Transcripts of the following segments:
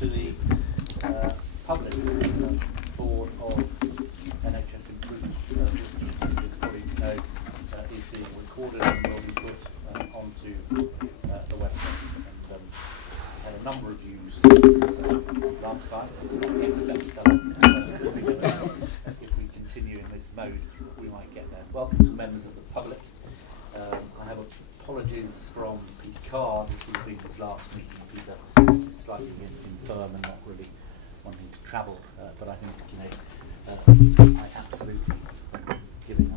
to the public board of NHS Improvement, which, as colleagues know, is being recorded and will be put onto the website. And had a number of views last time. It's not yet a bestseller. If we continue in this mode, we might get there. Welcome to the members of the public. I have apologies from Peter Carr. This will be his last meeting. Peter is slightly infirm and not really wanting to travel, but I think I absolutely giving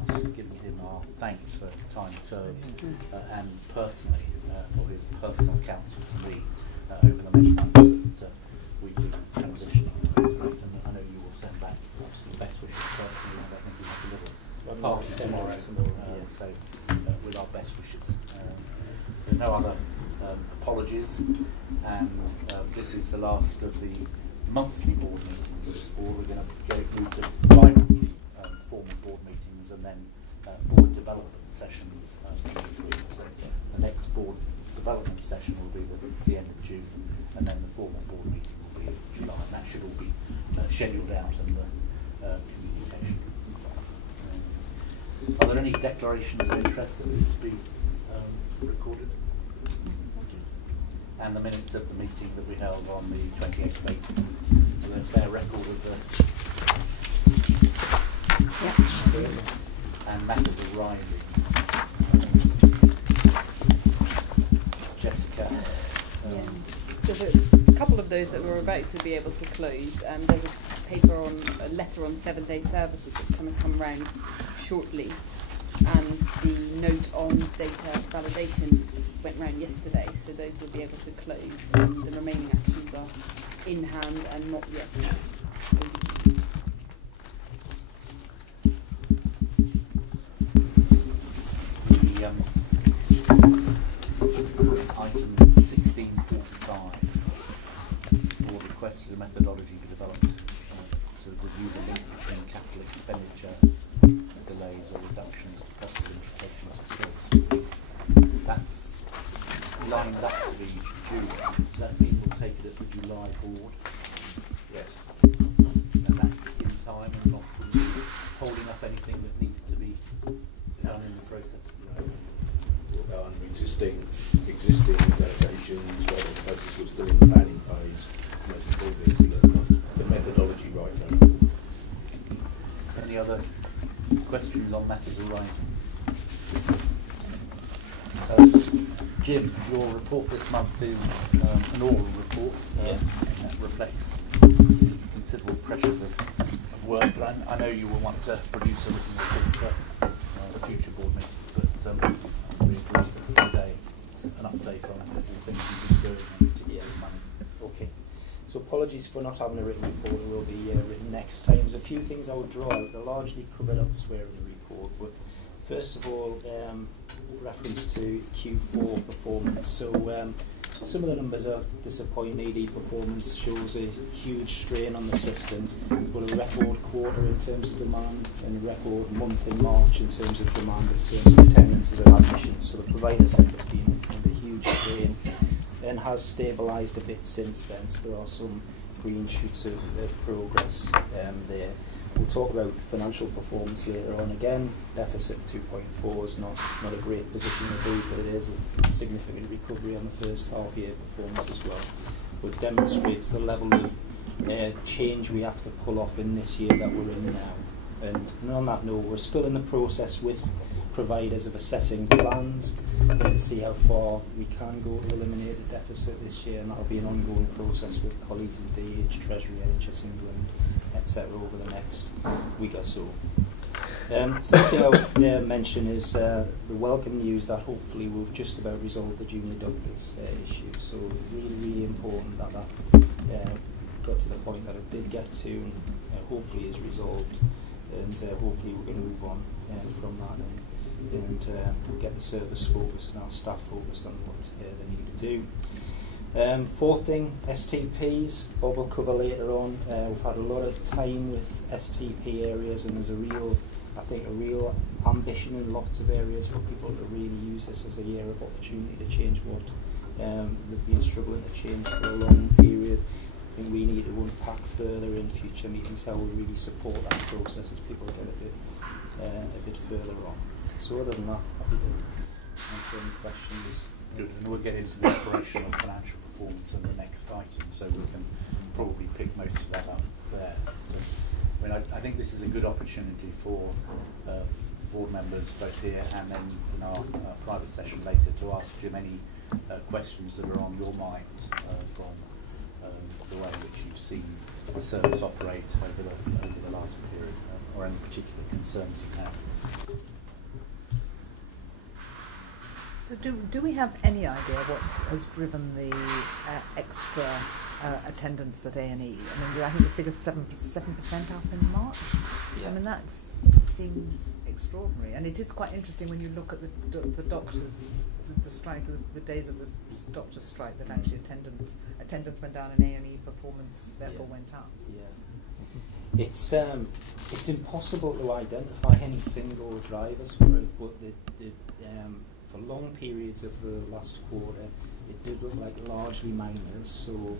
him our thanks for time served and personally for his personal counsel to me over the many months that we've been transitioning. And I know you will send back absolute best wishes personally, and I think he has a little party tomorrow. So with our best wishes. There are no other apologies, and this is the last of the monthly board meetings of this board. We're going to go through to bi-monthly formal board meetings and then board development sessions in between. So the next board development session will be the end of June, and then the formal board meeting will be in July, and that should all be scheduled out in the communication. Are there any declarations of interest that need to be recorded? And the minutes of the meeting that we held on the 28th of April. So there's their record of the... And matters arising. Jessica. There's a couple of those that we're about to be able to close. There's a letter on 7-day services that's going to come round shortly, and the note on data validation went round yesterday, so those will be able to close. The remaining actions are in hand and not yet. Item 1645, board requested a methodology be developed to review the link between capital expenditure delays or reductions to cost of implication of skills. That's lined up to be due. Does that mean we'll take it at the July board? Yes. And that's in time and not really holding up anything that needed to be done in the process? We'll go on existing delegations, where the process was still in the planning phase. Most importantly, to get the methodology right going forward. Any other questions on matters arising? Jim, your report this month is an oral report that reflects considerable pressures of work. I know you will want to produce a written report for future board meetings, but we agreed that today it's an update on all things you've been doing and particularly money. Okay. So apologies for not having a written report. It will be written next time. There's a few things I would draw out. They're largely covered elsewhere in the report. But first of all, reference to Q4 performance. So some of the numbers are disappointing. AD performance shows a huge strain on the system, but a record quarter in terms of demand and a record month in March in terms of demand, in terms of attendances and admissions. So the provider sector has been under huge strain and has stabilised a bit since then. So there are some green shoots of progress there. We'll talk about financial performance later on. Again, deficit 2.4 is not a great position to be, but it is a significant recovery on the first half year performance as well. It demonstrates the level of change we have to pull off in this year that we're in now. And on that note, we're still in the process with providers of assessing plans to see how far we can go to eliminate the deficit this year, and that'll be an ongoing process with colleagues in DH, Treasury, NHS England, etc. over the next week or so. The third thing I would mention is the welcome news that hopefully we've just about resolved the junior doctors issue. So really, really important that got to the point that it did get to, and hopefully is resolved, and hopefully we can move on from that and get the service focused and our staff focused on what they need to do. Fourth thing, STPs. Bob will cover later on. We've had a lot of time with STP areas, and there's a real ambition in lots of areas for people to really use this as a year of opportunity to change what they've been struggling to change for a long period. something we need to unpack further in future meetings, how we really support that process as people get a bit further on. So other than that, happy to answer any questions. Good, and we'll get into the operational financial performance in the next item, so we can probably pick most of that up there. But, I think this is a good opportunity for board members, both here and then in our private session later, to ask Jim any questions that are on your minds from the way in which you've seen the service operate over the last period, or any particular concerns you have. So do we have any idea what has driven the extra attendance at A&E? I mean, I think the figure's 7% up in March. Yeah. I mean, that seems extraordinary, and it is quite interesting when you look at the doctors, the strike, the days of the doctors' strike, that actually attendance went down and A&E performance therefore went up. Yeah. It's impossible to identify any single drivers for it, but for long periods of the last quarter, it did look like largely minors. So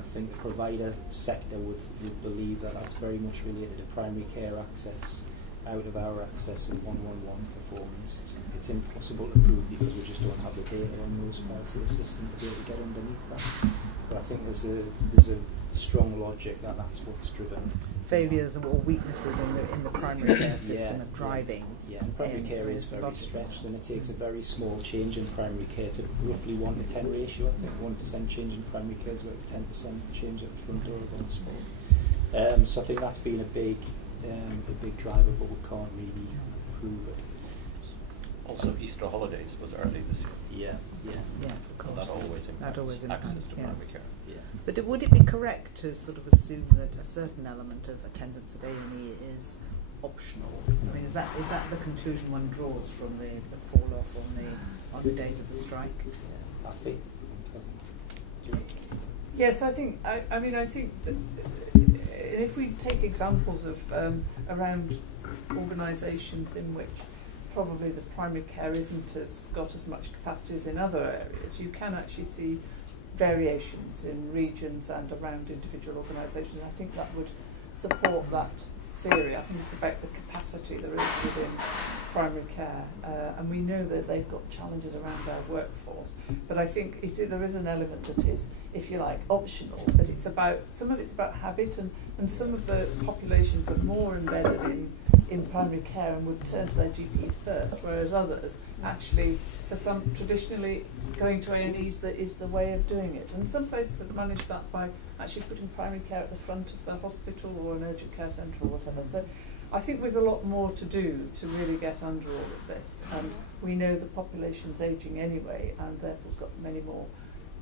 I think the provider sector would believe that that's very much related to primary care access, out of our access, and 111 performance. It's impossible to prove because we just don't have the data on those parts of the system to be able to get underneath that. But I think there's a strong logic that that's what's driven Failures or weaknesses in the primary care system of driving. Yeah, and primary care is very stretched, and it takes a very small change in primary care to roughly 1 to 10 ratio. I think 1% change in primary care is about 10% change at the front door of the sport. So I think that's been a big driver, but we can't really prove it. Also, Easter holidays was early this year. Yeah. Yes, of So course. that always impacts access to primary care. Yeah. But would it be correct to sort of assume that a certain element of attendance at A&E is optional? I mean, is that the conclusion one draws from the fall off on the days of the strike? Yeah. I think. Yes, I think that if we take examples of around organisations in which probably the primary care isn't got as much capacity as in other areas, you can actually see variations in regions and around individual organisations. I think that would support that theory. I think it's about the capacity there is within primary care, and we know that they've got challenges around their workforce. But I think there is an element that is, if you like, optional. But it's about some of it's about habit, and some of the populations are more embedded in primary care and would turn to their GPs first, whereas others actually, for some, traditionally going to A&Es is the way of doing it. And some places have managed that by actually putting primary care at the front of the hospital or an urgent care centre or whatever. So I think we've a lot more to do to really get under all of this. And we know the population's ageing anyway, and therefore it's got many more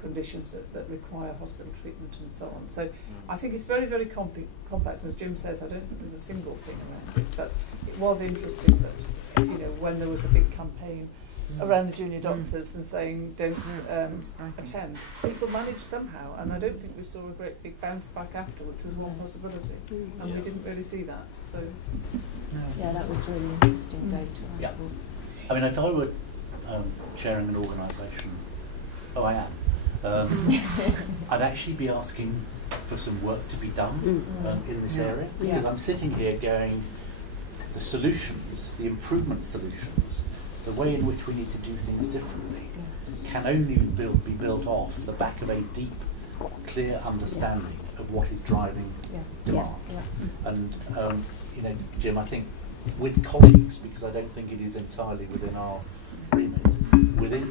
conditions that require hospital treatment and so on. So I think it's very, very complex. And as Jim says, I don't think there's a single thing around it, but it was interesting that, when there was a big campaign around the junior doctors and saying don't attend, people managed somehow, and I don't think we saw a great big bounce back after, which was one possibility, and we didn't really see that. So Yeah, that was really interesting data. Yeah. I mean, if I were chairing an organisation, I am, I'd actually be asking for some work to be done in this area, because I'm sitting here going, the solutions, the improvement solutions, the way in which we need to do things differently can only be built off the back of a deep, clear understanding of what is driving demand. And Jim, I think with colleagues, because I don't think it is entirely within our remit,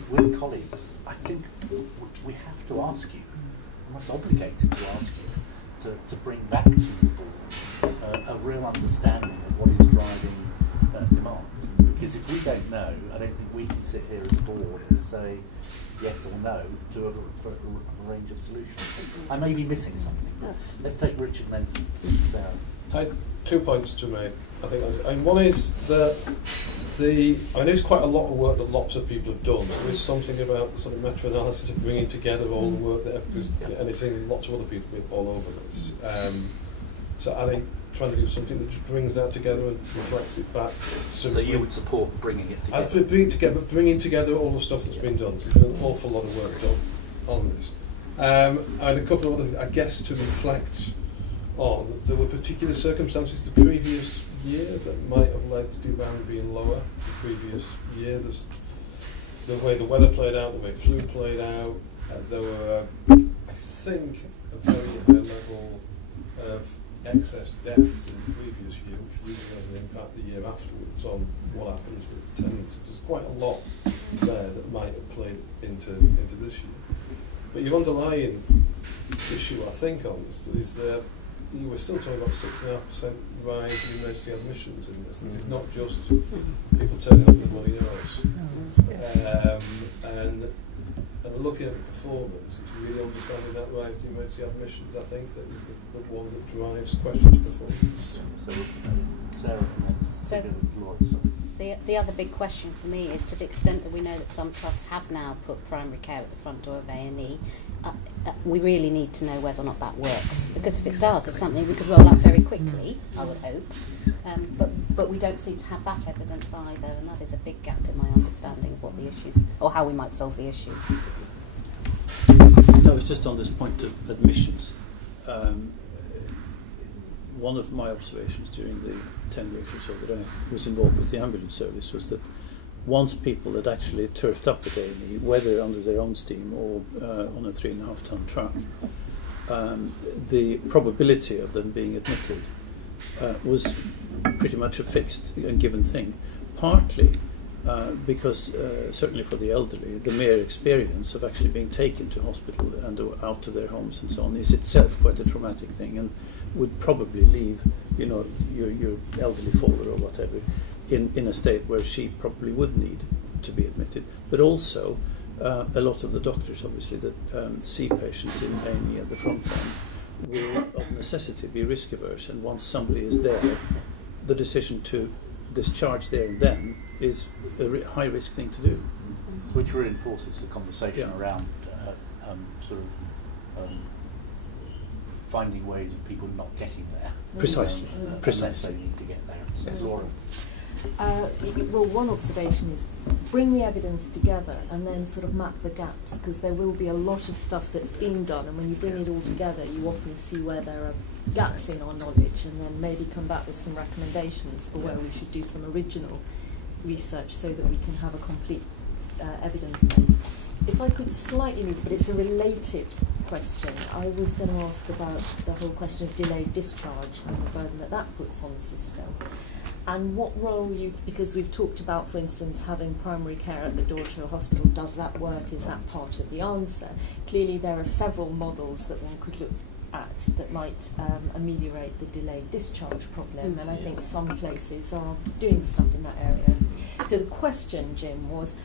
with colleagues, I think we have to ask you, almost obligated to ask you, to bring back to the board a real understanding of what is driving demand. Because if we don't know, I don't think we can sit here as a board and say yes or no to a range of solutions. I may be missing something. Let's take Richard and then Sarah. I had 2 points to make. I think one is that there's quite a lot of work that lots of people have done. So there's something about sort of meta-analysis of bringing together all the work that, and it's in lots of other people all over this. So I think trying to do something that just brings that together and reflects it back. So you would support bringing it together? I'd bring it together, but bringing together all the stuff that's been done. There's been an awful lot of work done on this. And a couple of other, I guess, to reflect on, there were particular circumstances the previous year that might have led to demand being lower the previous year. There's the way the weather played out, the way flu played out, there were, I think, a very high level of excess deaths in the previous year, which usually has an impact the year afterwards on what happens with attendances. There's quite a lot there that might have played into this year. But your underlying issue, I think, on this is that you were still talking about 6.5% rise in emergency admissions in this. This is not just people turning up with bloody nose. And looking at the performance, it's really understanding that rise in emergency admissions, I think, that is the one that drives questions of performance. So, Sarah, The other big question for me is, to the extent that we know that some trusts have now put primary care at the front door of A&E, we really need to know whether or not that works. Because if it does, it's something we could roll out very quickly, I would hope. But we don't seem to have that evidence either, and that is a big gap in my understanding of what the issues, or how we might solve the issues. No, it's just on this point of admissions. One of my observations during the 10 weeks or so that I was involved with the ambulance service was that once people had actually turfed up at A&E, whether under their own steam or on a 3.5-ton truck, the probability of them being admitted was pretty much a fixed and given thing. Partly because, certainly for the elderly, the mere experience of actually being taken to hospital and out to their homes and so on is itself quite a traumatic thing, and would probably leave, your elderly father or whatever in a state where she probably would need to be admitted. But also, a lot of the doctors, obviously, that see patients in A&E at the front end will, of necessity, be risk averse, and once somebody is there, the decision to discharge there and then is a high risk thing to do. Which reinforces the conversation around finding ways of people not getting there. Precisely. Unless they need to get there. So, Laura. Well, one observation is bring the evidence together and then sort of map the gaps, because there will be a lot of stuff that's been done, and when you bring it all together you often see where there are gaps in our knowledge, and then maybe come back with some recommendations for where we should do some original research so that we can have a complete evidence base. If I could slightly move, but it's a related question, I was going to ask about the whole question of delayed discharge and the burden that that puts on the system. And what role because we've talked about, for instance, having primary care at the door to a hospital, does that work? Is that part of the answer? Clearly there are several models that one could look at that might ameliorate the delayed discharge problem, and I think some places are doing stuff in that area. So the question, Jim, was,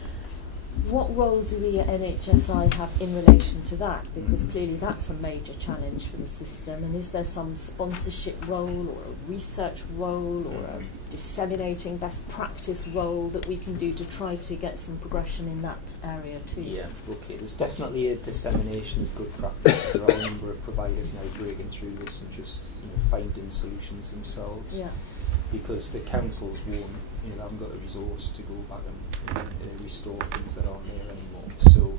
what role do we at NHSI have in relation to that? Because clearly that's a major challenge for the system, and is there some sponsorship role or a research role or a disseminating best practice role that we can do to try to get some progression in that area too? Yeah, okay, there's definitely a dissemination of good practice. There are a number of providers now breaking through this and just finding solutions themselves. Yeah. Because the councils won't, they haven't got the resource to go back and restore things that aren't there anymore. So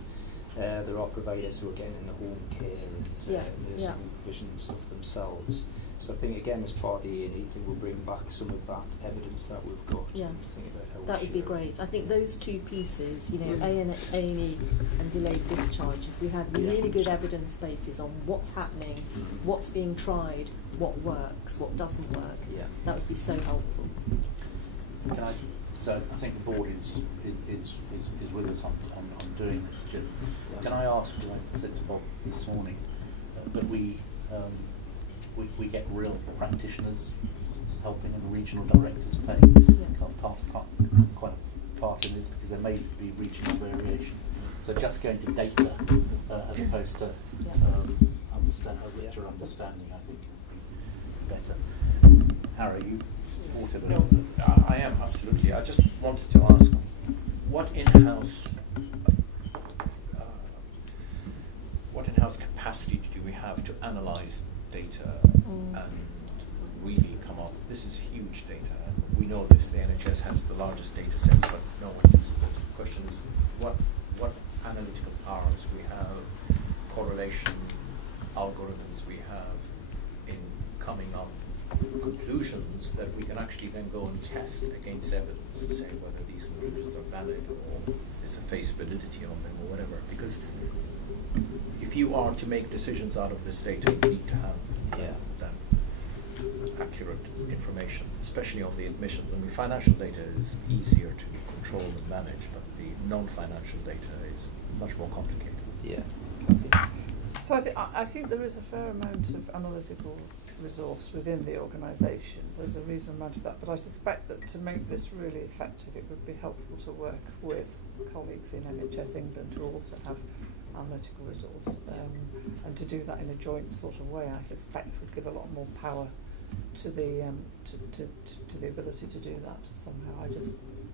there are providers who are getting in the home care and nursing provision and stuff themselves. So I think, again, as part of the A&E thing, we'll bring back some of that evidence that we've got. Yeah, and think about how that would be great. I think those two pieces, A&E and delayed discharge, if we had really good evidence bases on what's happening, what's being tried, what works, what doesn't work, that would be so helpful. So I think the board is with us on doing this. Jim, can I ask, like I said to Bob this morning, that we get real practitioners helping and regional directors playing quite a part in this, because there may be regional variation. So just going to data as opposed to a richer understanding, I think would be better. Harry, you supportive of it? No, I am, absolutely. I just wanted to ask, what in-house capacity do we have to analyse data and really come up? This is huge data. We know this. The NHS has the largest data sets, but no one uses it. The question is, what analytical powers we have, correlation algorithms we have in coming up conclusions that we can actually then go and test against evidence to say whether these conclusions are valid or there's a face validity on them or whatever. Because if you are to make decisions out of this data, you need to have that accurate information, especially on the admissions. I mean, financial data is easier to control and manage, but the non-financial data is much more complicated. Yeah. So I think there is a fair amount of analytical resource within the organisation. There's a reasonable amount of that, but I suspect that to make this really effective, it would be helpful to work with colleagues in NHS England who also have analytical resource, and to do that in a joint sort of way, I suspect would give a lot more power to the to the ability to do that somehow. I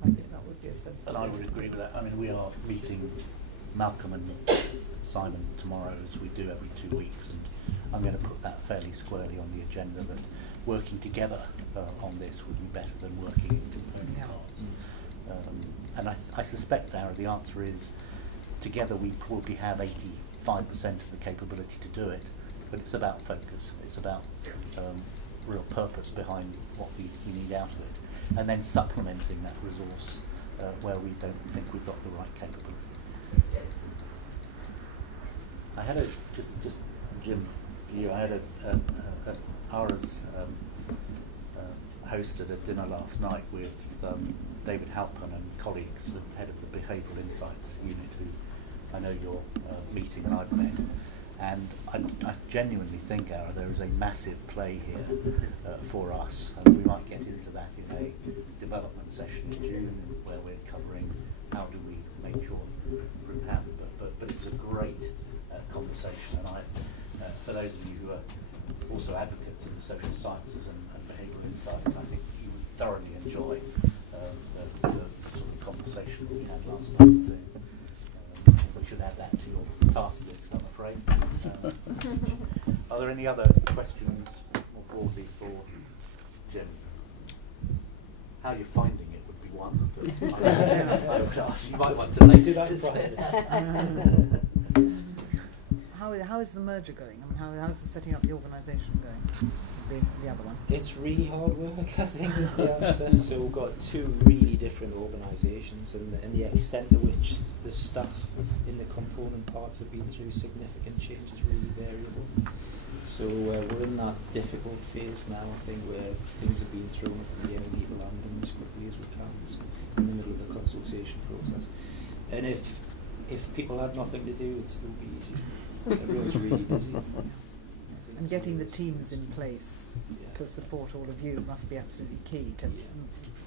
think that would be a sensible. And I would agree with that. I mean, we are meeting Malcolm and Simon tomorrow, as we do every 2 weeks, and I'm going to put that fairly squarely on the agenda, that working together on this would be better than working in component parts. And I suspect, Darragh, the answer is together we probably have 85% of the capability to do it, but it's about focus. It's about real purpose behind what we need out of it, and then supplementing that resource where we don't think we've got the right capability. I had just Jim, I had Ara's hosted a dinner last night with David Halpern and colleagues, the head of the Behavioural Insights unit, who I know you're meeting and I've met. And I genuinely think, Ara, there is a massive play here for us, and we might get into that in a development session in June, where we're covering how do we make sure group happen. But it was a great conversation, and for those of you who are also advocates of the social sciences and behavioural insights, I think you would thoroughly enjoy the sort of conversation that we had last night. So, we should add that to your task list, I'm afraid. Are there any other questions more broadly for Jim? How you're finding it would be one. But I would ask, you might want to later. How is the merger going? I mean, how's the setting up the organisation going? The other one. It's really hard work, I think, is the answer. So we've got two really different organisations, and the extent to which the staff in the component parts have been through significant change is really variable. So we're in that difficult phase now, I think, where things have been thrown up in the air, we need to land them as quickly as we can. So in the middle of the consultation process. And if people had nothing to do, it would be easy. Everyone's really busy. And getting the teams in place to support all of you must be absolutely key to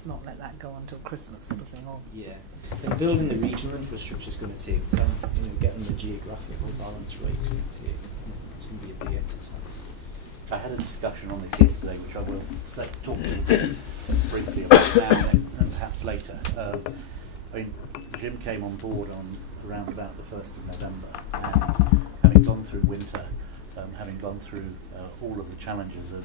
not let that go until Christmas, sort of thing. Or and building the regional infrastructure is going to take time. Getting the geographical balance right is going to be a big exercise. I had a discussion on this yesterday, which I will talk to you briefly about now and perhaps later. I mean, Jim came on board around about the 1st of November, and having gone through winter, having gone through all of the challenges of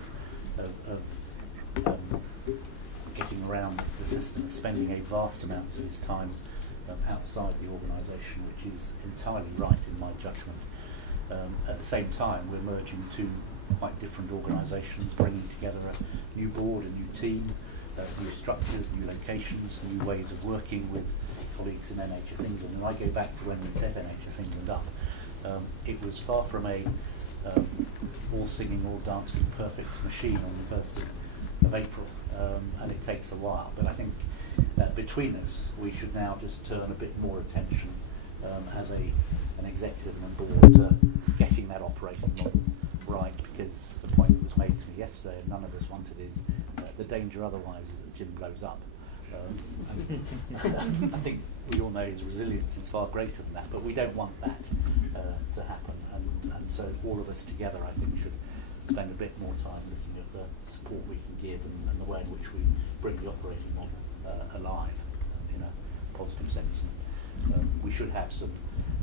getting around the system, spending a vast amount of his time outside the organisation, which is entirely right in my judgment. At the same time, we're merging two quite different organisations, bringing together a new board, a new team, new structures, new locations, new ways of working with colleagues in NHS England. And I go back to when we set NHS England up. It was far from a all singing, all dancing, perfect machine on the 1st of April, and it takes a while. But I think between us, we should now just turn a bit more attention as an executive and a board to getting that operating model right, because the point that was made to me yesterday, and none of us wanted, is the danger otherwise is that Jim blows up. I think we all know his resilience is far greater than that, but we don't want that to happen, and so all of us together, I think, should spend a bit more time looking at the support we can give and the way in which we bring the operating model alive in a positive sense. And, we should have some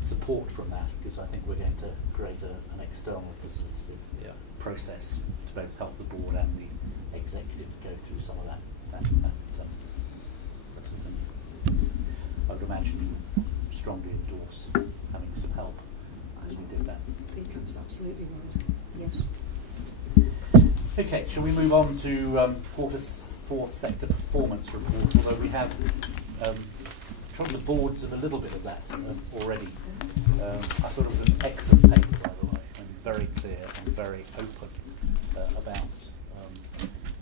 support from that, because I think we're going to create an external facilitative process to both help the board and the executive go through some of that I would imagine you strongly endorse having some help. as we did that. I think that's absolutely right. Yes. Okay, shall we move on to Q4 sector performance report? Although we have troubled the boards of a little bit of that already. I thought it was an excellent paper, by the way, and very clear and very open about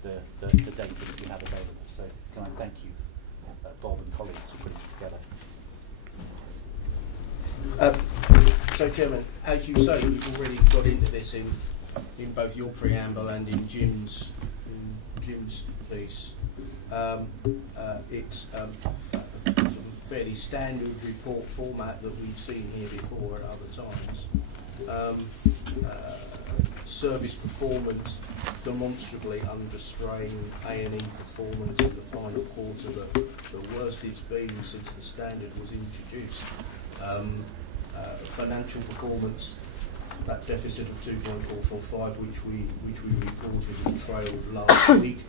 the data that we have available. So can I thank you, Bob and colleagues, for putting it together. So, Chairman, as you say, we've already got into this in both your preamble and in Jim's piece. It's a fairly standard report format that we've seen here before at other times. Service performance demonstrably under strain, A&E performance in the final quarter, the worst it's been since the standard was introduced. Financial performance, that deficit of 2.445, which we reported and trailed last week,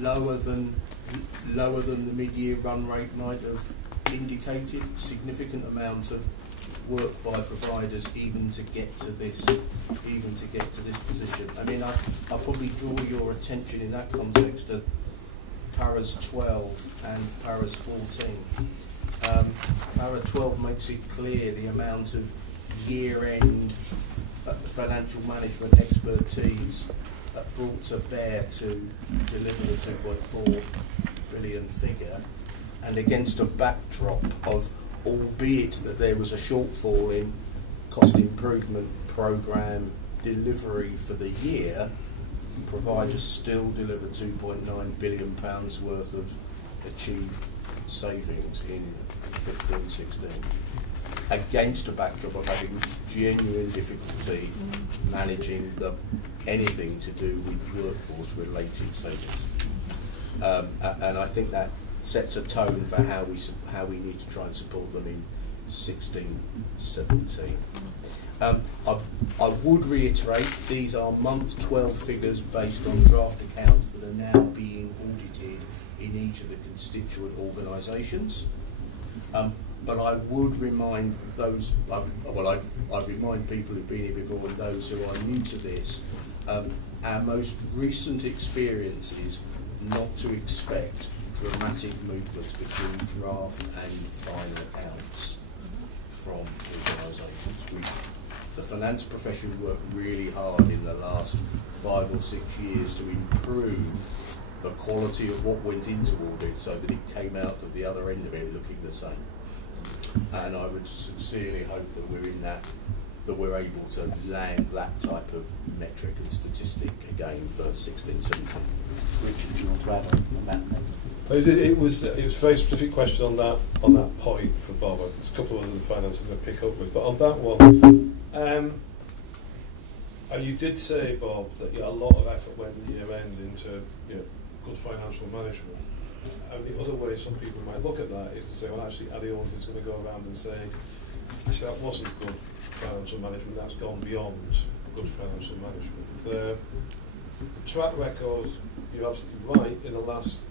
lower than the mid-year run rate might have indicated. Significant amounts of work by providers even to get to this position. I mean, I'll probably draw your attention in that context to Paras 12 and Paras 14. Para 12 makes it clear the amount of year-end financial management expertise brought to bear to deliver the 2.4 billion figure, and against a backdrop of, albeit that there was a shortfall in cost improvement programme delivery for the year, providers still delivered £2.9 billion worth of achieved savings in 15-16, against a backdrop of having genuine difficulty managing anything to do with workforce related savings. And I think that sets a tone for how we need to try and support them in 16-17. I would reiterate, these are month 12 figures based on draft accounts that are now being audited in each of the constituent organisations. But I would remind those, I'd remind people who've been here before and those who are new to this, our most recent experience is not to expect dramatic movements between draft and final accounts from organisations. The finance profession worked really hard in the last 5 or 6 years to improve the quality of what went into audit so that it came out of the other end of it looking the same. And I would sincerely hope that we're in that we're able to land that type of metric and statistic again for 16-17. Richard, do you want to add on that? It was a very specific question on that point for Bob. There's a couple of others in finance I'm going to pick up with, but on that one, you did say, Bob, that a lot of effort went in the year end into good financial management. And the other way some people might look at that is to say, well, actually, are the auditors going to go around and say, actually, that wasn't good financial management, that's gone beyond good financial management. The track record, you're absolutely right, in the last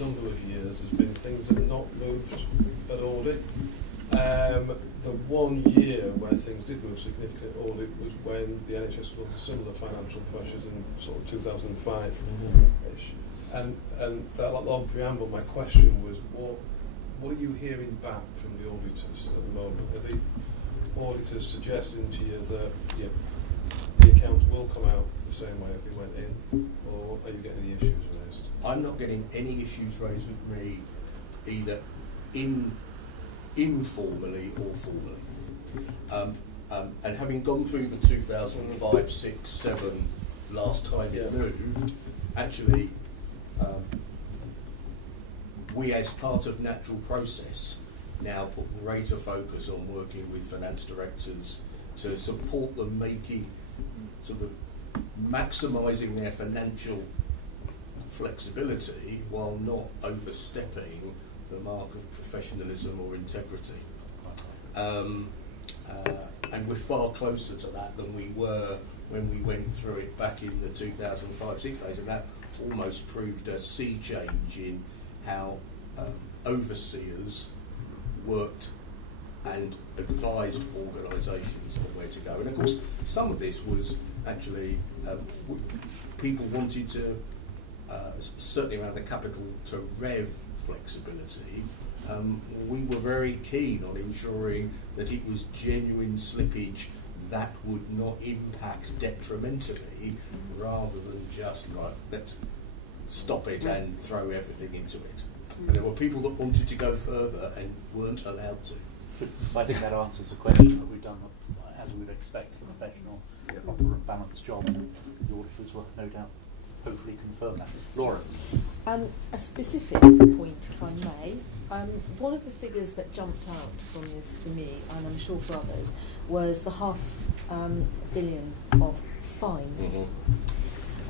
number of years has been things that have not moved at audit. The 1 year where things did move significantly at audit was when the NHS was under similar financial pressures in sort of 2005-ish. And that long preamble, my question was, what are you hearing back from the auditors at the moment? Are the auditors suggesting to you that the accounts will come out the same way as they went in, or are you getting any issues raised? I'm not getting any issues raised with me, either informally or formally. And having gone through the 2005, 6, 7 last time it moved, actually, we as part of natural process now put greater focus on working with finance directors to support them making, sort of maximising their financial flexibility while not overstepping the mark of professionalism or integrity. And we're far closer to that than we were when we went through it back in the 2005-6 days, and that almost proved a sea change in how overseers worked and advised organisations on where to go. And of course, some of this was actually people wanted to, certainly around the capital to rev flexibility. We were very keen on ensuring that it was genuine slippage that would not impact detrimentally, rather than just like, let's stop it and throw everything into it. And there were people that wanted to go further and weren't allowed to. I think that answers the question, that we've done, as we would expect, a professional, proper and balanced job, and the auditors will no doubt hopefully confirm that. Laura? A specific point, if I may. One of the figures that jumped out from this for me, and I'm sure for others, was the $500 million of fines.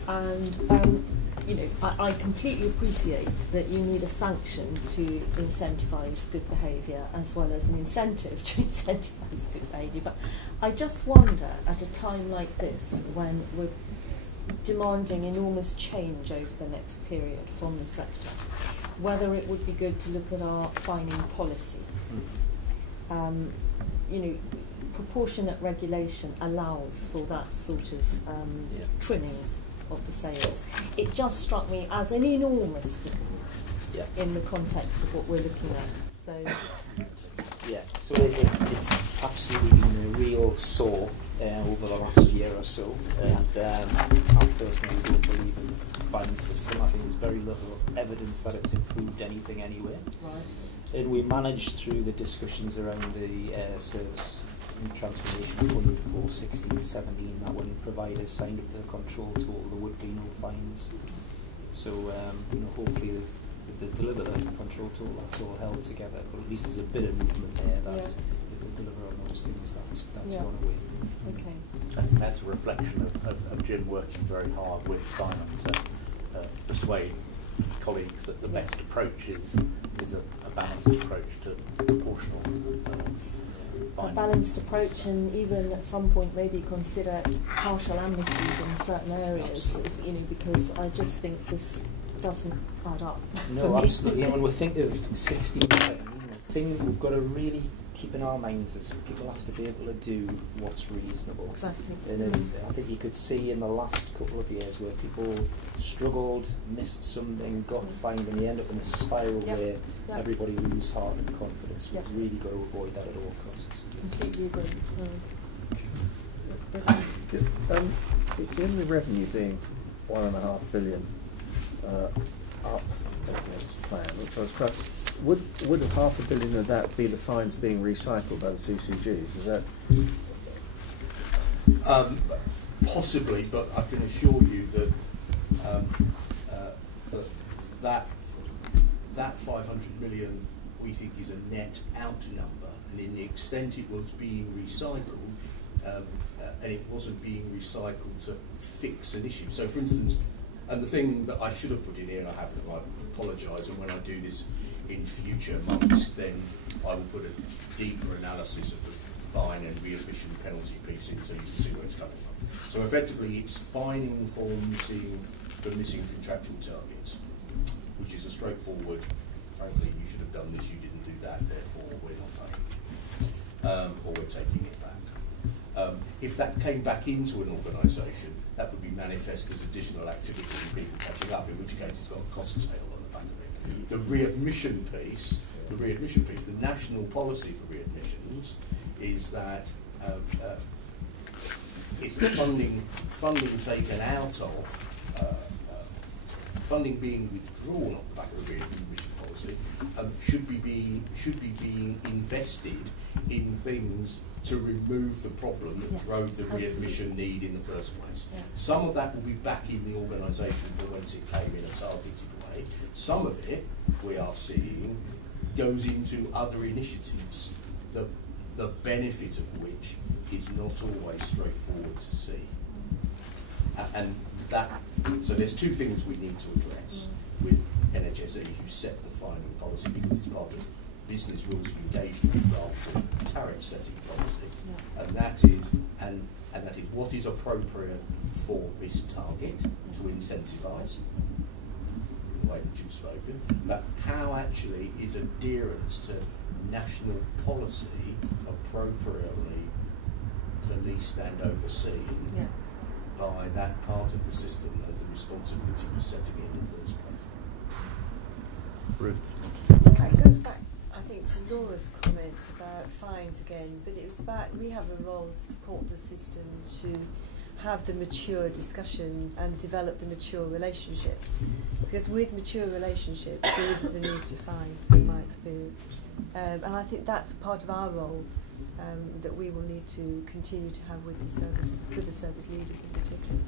And you know, I completely appreciate that you need a sanction to incentivise good behaviour as well as an incentive to incentivise good behaviour. But I just wonder, at a time like this, when we're demanding enormous change over the next period from the sector, whether it would be good to look at our fining policy. You know, proportionate regulation allows for that sort of trimming of the sails. It just struck me as an enormous figure in the context of what we're looking at. So, so it's absolutely been a real sore over the last year or so, and I personally don't believe in the fine system. I think there's very little evidence that it's improved anything anyway. Right. And we managed through the discussions around the service transformation fund for 16-17 that when providers signed up to the control tool there would be no fines. So you know, hopefully if they deliver the control tool, that's all held together, but at least there's a bit of movement there that if they deliver on those things, that's gone away. Okay. I think that's a reflection of Jim working very hard with Simon to persuade colleagues that the best approach is a balanced approach to proportional A balanced approach, and even at some point maybe consider partial amnesties in certain areas, if, you know, because I just think this doesn't add up. No, absolutely. And when we think of 16, the thing we've got to really keep in our minds is people have to be able to do what's reasonable. Exactly. And I think you could see in the last couple of years where people struggled, missed something, got fined, and you end up in a spiral where everybody loses heart and confidence. We've really got to avoid that at all costs. Completely agree. In the revenue being $1.5 billion up against plan, which I was quite, would $500 million of that be the fines being recycled by the CCGs? Is that possibly, but I can assure you that that 500 million we think is a net out number, and in the extent it was being recycled, and it wasn't being recycled to fix an issue. So, for instance, and the thing that I should have put in here, and I haven't, I apologise, and when I do this in future months, then I will put a deeper analysis of the fine and readmission penalty piece in, so you can see where it's coming from. So effectively, it's fining for missing contractual targets, which is a straightforward, frankly, you should have done this, you didn't do that, therefore we're not paying, or we're taking it back. If that came back into an organisation, that would be manifest as additional activity and people catching up, in which case it's got a cost tail on the back of it. The readmission piece, the national policy for readmissions is that it's the funding taken out of, funding being withdrawn off the back of the readmission policy should be being invested in things to remove the problem that drove the readmission need in the first place. Yeah. Some of that will be back in the organisation from whence it came in a targeted way. Some of it, we are seeing, goes into other initiatives, the benefit of which is not always straightforward to see. And that, so there's two things we need to address with NHSE, who set the fining policy, because it's part of business rules of engagement rather than tariff setting policy, and that is what is appropriate for this target to incentivise, in the way that you've spoken, but how actually is adherence to national policy appropriately policed and overseen by that part of the system that has the responsibility for setting it in the first place. Ruth. It goes back, I think, to Laura's comment about fines again, but it was about we have a role to support the system to have the mature discussion and develop the mature relationships. Because with mature relationships, there isn't the need to fine, in my experience. And I think that's part of our role that we will need to continue to have with the service leaders in particular.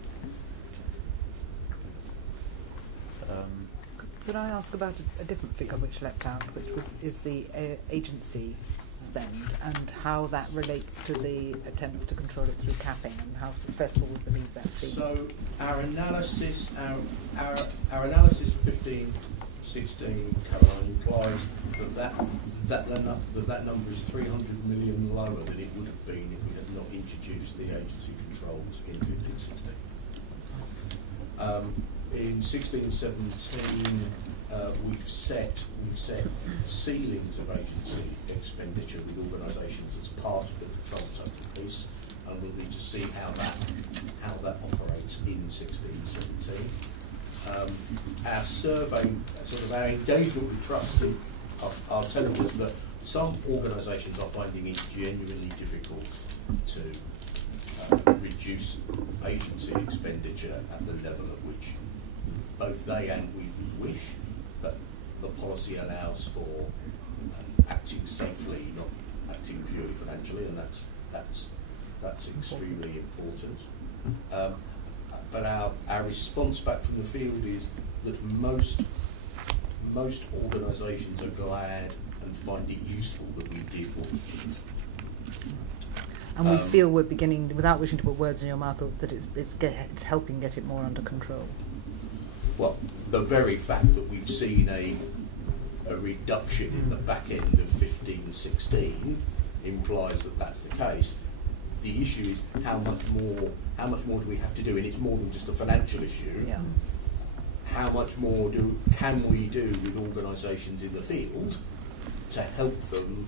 Could I ask about a different figure which leapt out, which is the agency spend and how that relates to the attempts to control it through capping and how successful we believe that's been? So our analysis for 15-16, Caroline, implies that number is 300 million lower than it would have been if we had not introduced the agency controls in 15-16. In 16-17, we've set ceilings of agency expenditure with organisations as part of the control total piece, and we'll need to see how that operates in 16-17. Our survey, sort of our engagement with trusts, are telling us that some organisations are finding it genuinely difficult to reduce agency expenditure at the level at which both they and we wish, but the policy allows for acting safely, not acting purely financially, and that's extremely important. But our response back from the field is that most organisations are glad and find it useful that we did what we did. And we feel we're beginning, without wishing to put words in your mouth, that it's helping get it more under control. Well, the very fact that we've seen a reduction in the back end of 15-16 implies that that's the case. The issue is how much more do we have to do, and it's more than just a financial issue. Yeah. How much more can we do with organisations in the field to help them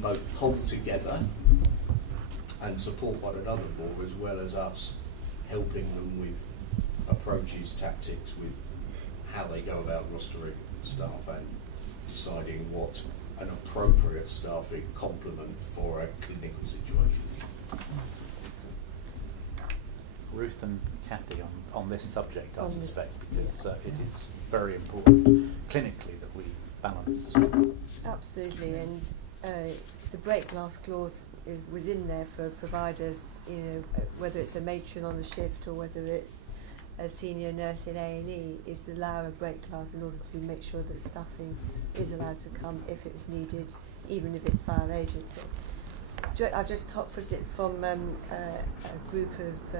both hold together and support one another more, as well as us helping them with approaches, tactics, with how they go about rostering staff and deciding what an appropriate staffing complement for a clinical situation. Ruth and Kathy on this subject, I suspect, because it is very important clinically that we balance. Absolutely, and the break glass clause was in there for providers, whether it's a matron on a shift or whether it's a senior nurse in A&E, is to allow a break class in order to make sure that staffing is allowed to come if it's needed, even if it's via agency. I've just top-footed it from a group of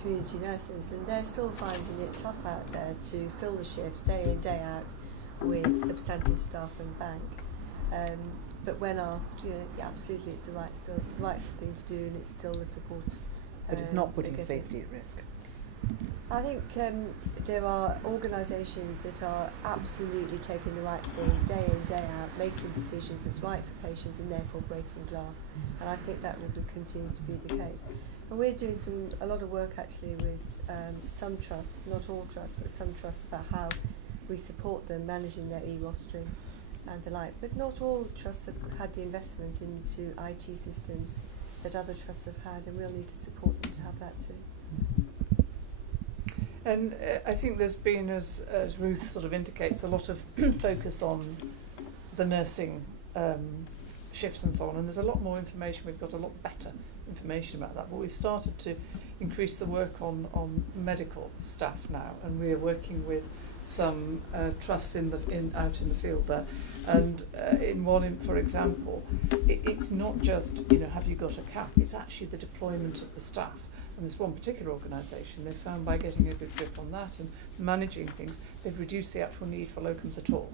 community nurses, and they're still finding it tough out there to fill the shifts day in, day out with substantive staff and bank. But when asked, absolutely it's the right thing to do, and it's still the support. But it's not putting safety at risk. I think there are organisations that are absolutely taking the right thing day in, day out, making decisions that's right for patients and therefore breaking glass. And I think that will continue to be the case. And we're doing a lot of work actually with some trusts, not all trusts, but some trusts, about how we support them managing their e-rostering and the like. But not all trusts have had the investment into IT systems that other trusts have had, and we'll need to support them to have that too. And I think there's been, as Ruth sort of indicates, a lot of focus on the nursing shifts and so on, and there's a lot more information. We've got a lot better information about that, but we've started to increase the work on medical staff now, and we're working with some trusts out in the field there. And in one, for example, it's not just, have you got a cap, it's actually the deployment of the staff. And this one particular organisation, they found by getting a good grip on that and managing things, they've reduced the actual need for locums at all.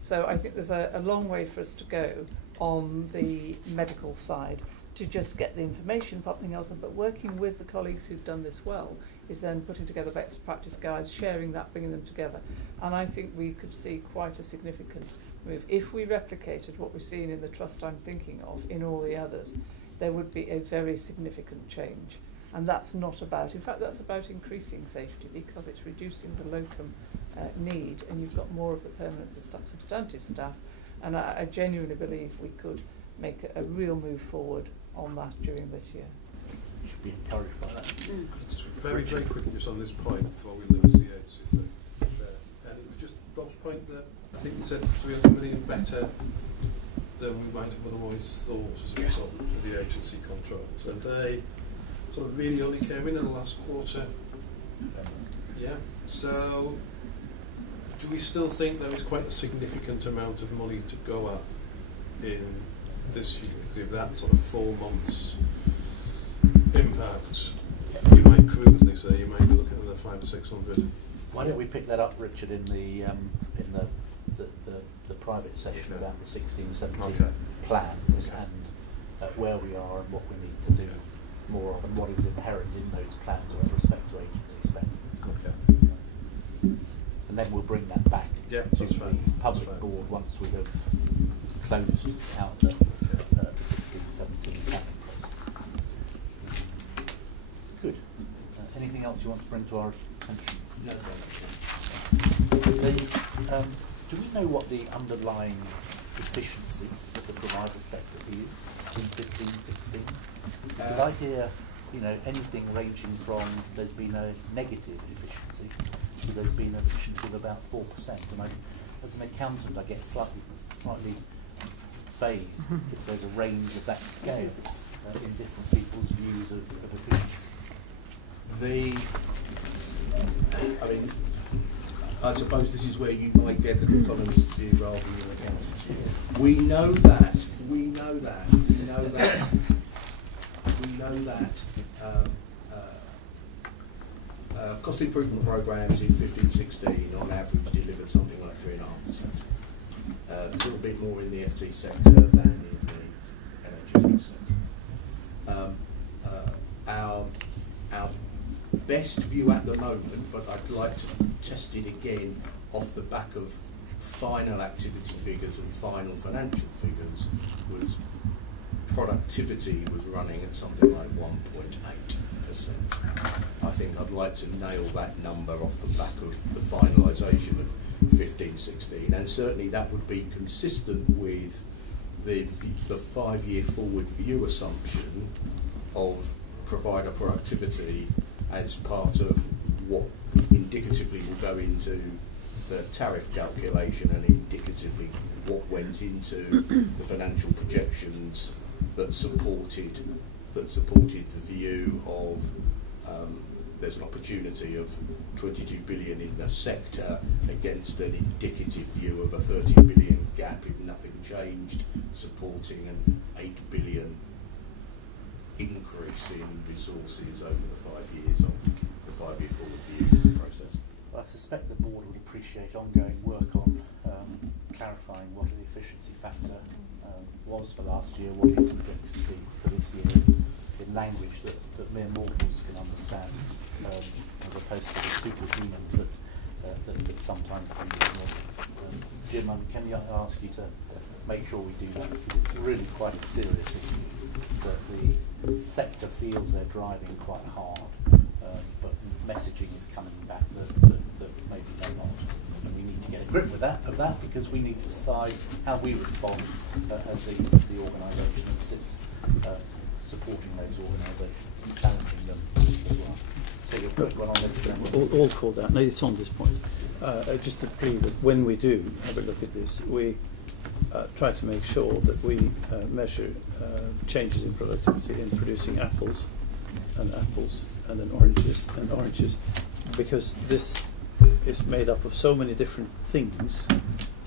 So I think there's a long way for us to go on the medical side to just get the information, something else, but working with the colleagues who've done this well is then putting together best practice guides, sharing that, bringing them together. And I think we could see quite a significant move. If we replicated what we've seen in the trust I'm thinking of in all the others, there would be a very significant change. And that's not about, in fact, that's about increasing safety because it's reducing the locum need, and you've got more of the permanent substantive staff. And I genuinely believe we could make a real move forward on that during this year. You should be encouraged by that. Just very, very quickly, just on this point before we lose the agency thing. And it was just Bob's point that I think we said 300 million better than we might have otherwise thought as a result of the agency controls. And they sort of really only came in the last quarter. Yeah. So do we still think there is quite a significant amount of money to go at in this year? Because if that sort of 4 months impact, you might crudely say you might be looking at the 500 or 600. Why don't we pick that up, Richard, in the private session about the 16-17 plans and where we are and what we need to do more of and what is inherent in those plans with respect to agency spend. Okay. And then we'll bring that back to the public board once we have closed out the 16-17 planning process. Good. Anything else you want to bring to our attention? No. Do we know what the underlying efficiency of the provider sector is in 15-16? Because I hear, anything ranging from there's been a negative efficiency to there's been an efficiency of about 4%. And as an accountant, I get slightly phased if there's a range of that scale in different people's views of efficiency. I suppose this is where you might get an economist view rather than an accountant's view. We know that cost improvement programmes in 15-16 on average delivered something like 3.5%. A little bit more in the FT sector than in the NHS trust sector. Our best view at the moment, but I'd like to test it again off the back of final activity figures and final financial figures, was productivity was running at something like 1.8%. I think I'd like to nail that number off the back of the finalisation of 15-16, and certainly that would be consistent with the 5-year forward view assumption of provider productivity as part of what indicatively will go into the tariff calculation and indicatively what went into the financial projections that supported the view of there's an opportunity of 22 billion in the sector against an indicative view of a 30 billion gap if nothing changed, supporting an 8 billion increase in resources over the 5 years of the 5-year forward view process. Well, I suspect the board would appreciate ongoing work on clarifying what the efficiency factor was for last year, what it's projected to be for this year, in language that mere mortals can understand, as opposed to the superhumans that sometimes things. Jim, can you ask you to make sure we do that, because it's really quite a serious issue that the sector feels they're driving quite hard, but messaging is coming back that maybe they're not. And we need to get a grip with that because we need to decide how we respond as the organisation that sits supporting those organisations and challenging them as well. So you're quick one on this. All for that. No, it's on this point. Just to plea that when we do have a look at this, we try to make sure that we measure changes in productivity in producing apples and then oranges, because this is made up of so many different things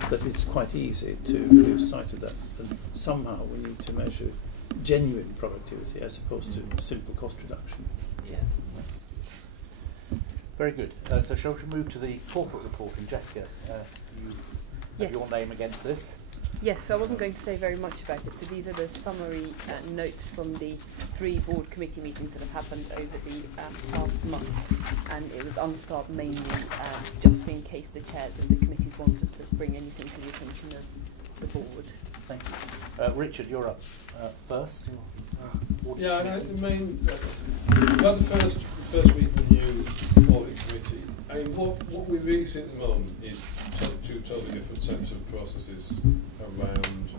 that it's quite easy to lose sight of that. And somehow we need to measure genuine productivity as opposed to simple cost reduction. Yeah. Very good. So shall we move to the corporate report? And Jessica, you have your name against this. Yes, so I wasn't going to say very much about it. So these are the summary notes from the 3 board committee meetings that have happened over the past month. and it was unstaffed mainly just in case the chairs of the committees wanted to bring anything to the attention of the board. Thank you. Richard, you're up first. Yeah, and I mean, we had the first meeting of the new audit committee. I mean, what we really see at the moment is two totally different sets of processes around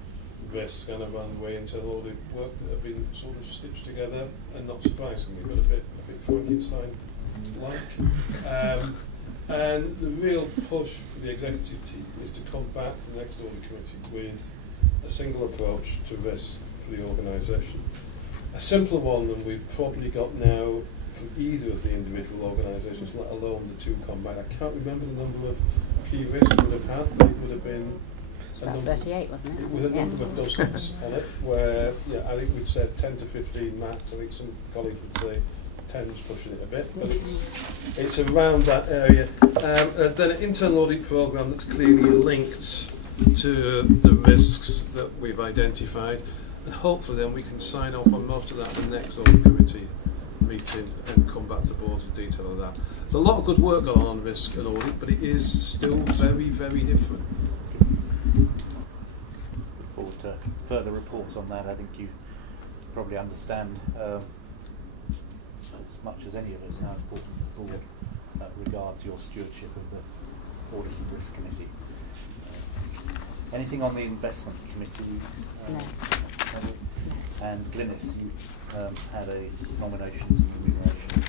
risk and around the way internal audit work that have been sort of stitched together, and not surprisingly, but a bit Frankenstein-like. And the real push for the executive team is to come back to the next audit committee with a single approach to risk for the organisation. A simpler one than we've probably got now for either of the individual organisations, let alone the two combined. I can't remember the number of key risks we would have had, but it would have been about 38, wasn't it? With a number of dozens on it, where I think we've said 10 to 15 max. I think some colleagues would say 10's pushing it a bit, but it's around that area. Then an internal audit programme that's clearly linked to the risks that we've identified, and hopefully then we can sign off on most of that at the next audit committee meeting and come back to the board with detail of that. There's a lot of good work going on risk and audit, but it is still very, very different. Look forward to further reports on that. I think you probably understand as much as any of us how important the board regards your stewardship of the Audit and Risk Committee. Anything on the investment committee? No. And Glynis, you had a nominations and remuneration.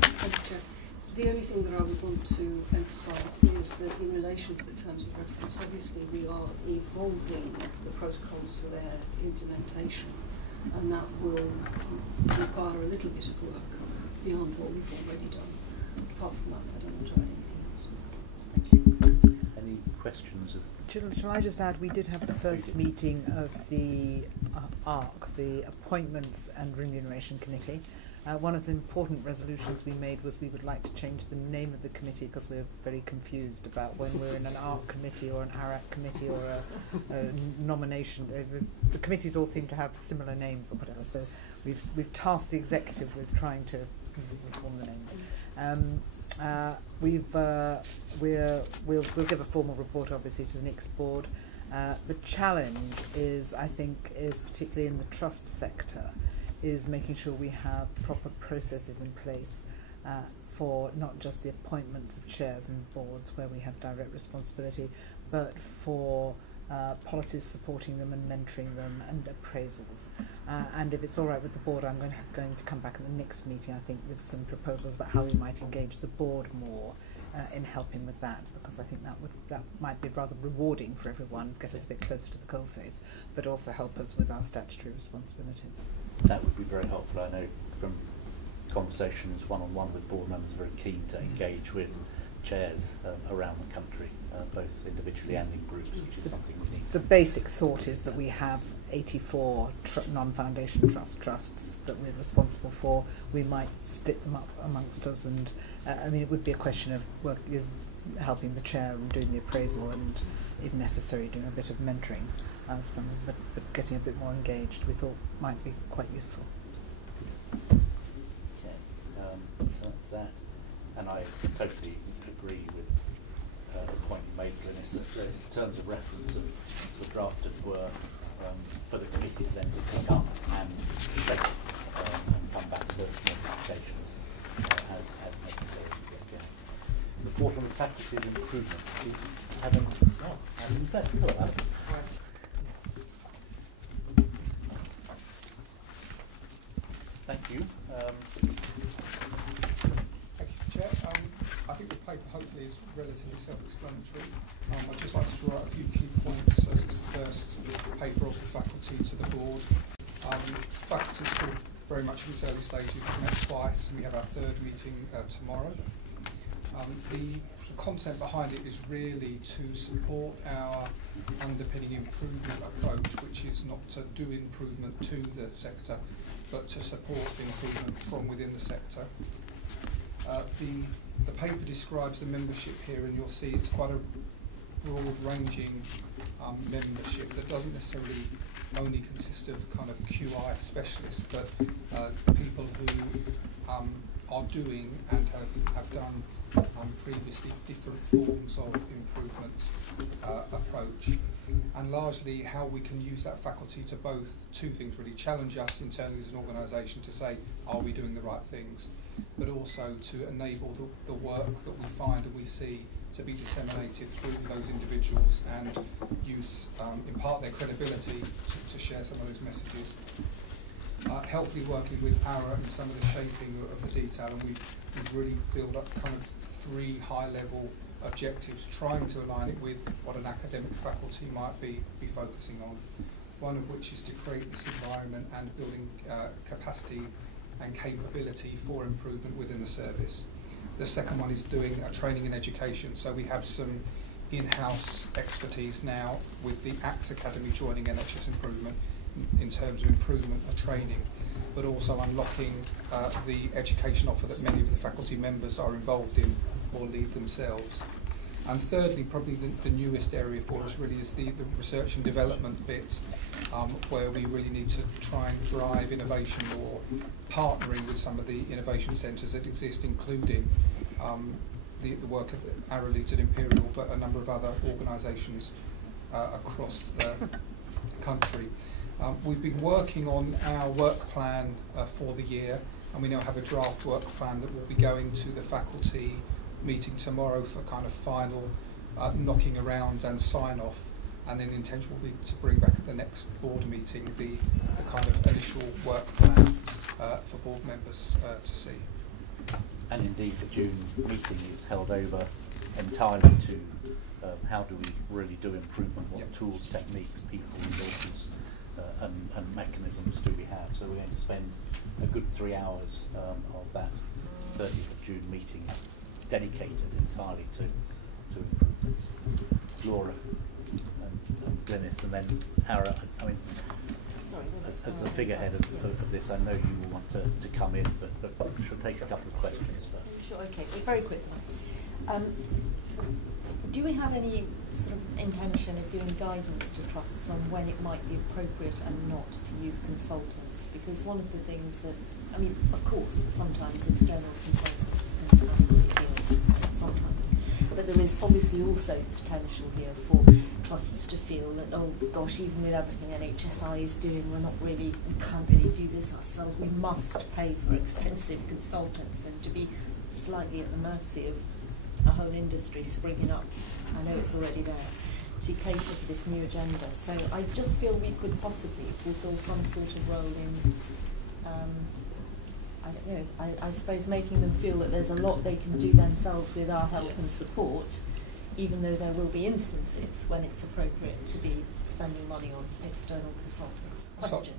Thank you, Chair. The only thing that I would want to emphasise is that in relation to the terms of reference, obviously we are evolving the protocols for their implementation, and that will require a little bit of work beyond what we've already done. Apart from that, I don't want to add anything else. Thank you. Any questions of... Shall I just add, we did have the first meeting of the ARC, the Appointments and Remuneration Committee. One of the important resolutions we made was we would like to change the name of the committee because we're very confused about when we're in an ARC committee or an ARAC committee or a nomination. The committees all seem to have similar names or whatever, so we've tasked the executive with trying to reform the names. We'll give a formal report obviously to the next board. The challenge is, I think, is particularly in the trust sector, is making sure we have proper processes in place for not just the appointments of chairs and boards where we have direct responsibility, but for policies supporting them and mentoring them and appraisals. And if it's all right with the board, I'm going to come back at the next meeting, I think, with some proposals about how we might engage the board more in helping with that, because I think that might be rather rewarding for everyone, get us a bit closer to the coalface, but also help us with our statutory responsibilities. That would be very helpful. I know from conversations one-on-one with board members, very keen to engage with chairs around the country, both individually and in groups, which is something we need. The basic thought is that we have 84 non-foundation trusts that we're responsible for. We might split them up amongst us, and I mean, it would be a question of helping the chair and doing the appraisal, and if necessary doing a bit of mentoring of some, but getting a bit more engaged we thought might be quite useful. Okay, so that's that, and I totally agree with the point you made, Glynis, that in terms of reference of the drafted work for the committees then to pick up and shape and come back to modifications as necessary. Report on the faculty of improvement is Adam. Oh, Adam's there. Hello, Adam. Thank you. Thank you, Chair. I think the paper hopefully is relatively self-explanatory. I'd just like to draw out a few key points as it's the first paper of the faculty to the board. Faculty is still very much in its early stages. We've met twice, and we have our third meeting tomorrow. The content behind it is really to support our underpinning improvement approach, which is not to do improvement to the sector, but to support improvement from within the sector. The paper describes the membership here, and you'll see it's quite a broad-ranging membership that doesn't necessarily only consist of kind of QI specialists, but people who are doing and have done previously different forms of improvement approach, and largely how we can use that faculty to both two things really: challenge us internally as an organisation to say, are we doing the right things, but also to enable the work that we find and we see to be disseminated through those individuals and impart their credibility to share some of those messages. Helpfully working with ARA in some of the shaping of the detail, and we've really built up kind of 3 high-level objectives, trying to align it with what an academic faculty might be focusing on. One of which is to create this environment and building capacity and capability for improvement within the service. The second one is doing a training and education. So we have some in-house expertise now with the ACT Academy joining NHS Improvement in terms of improvement and training, but also unlocking the education offer that many of the faculty members are involved in or lead themselves. And thirdly, probably the newest area for us really is the research and development bit, where we really need to try and drive innovation or partnering with some of the innovation centres that exist, including the work of ARA Leeds at Imperial, but a number of other organisations across the country. We've been working on our work plan for the year, and we now have a draft work plan that will be going to the faculty meeting tomorrow for kind of final knocking around and sign off, and then the intention will be to bring back at the next board meeting the kind of initial work plan for board members to see. And indeed the June meeting is held over entirely to how do we really do improvement, what tools, techniques, people, resources and mechanisms do we have. So we're going to spend a good 3 hours of that 30th of June meeting dedicated entirely to improvements. Laura and Glynis, and then Ara. I mean, Sorry, as the figurehead of this, I know you will want to come in, but she'll take a couple of questions first. Sure, okay, a very quick one. Do we have any sort of intention of giving guidance to trusts on when it might be appropriate and not to use consultants? Because one of the things that, I mean, of course, sometimes external consultants can really feel sometimes, but there is obviously also potential here for trusts to feel that, oh gosh, even with everything NHSI is doing, we can't really do this ourselves. We must pay for expensive consultants, and to be slightly at the mercy of a whole industry springing up. I know it's already there, to cater for this new agenda. So I just feel we could possibly fulfil some sort of role in, I don't know, I suppose making them feel that there's a lot they can do themselves with our help and support, even though there will be instances when it's appropriate to be spending money on external consultants. Question.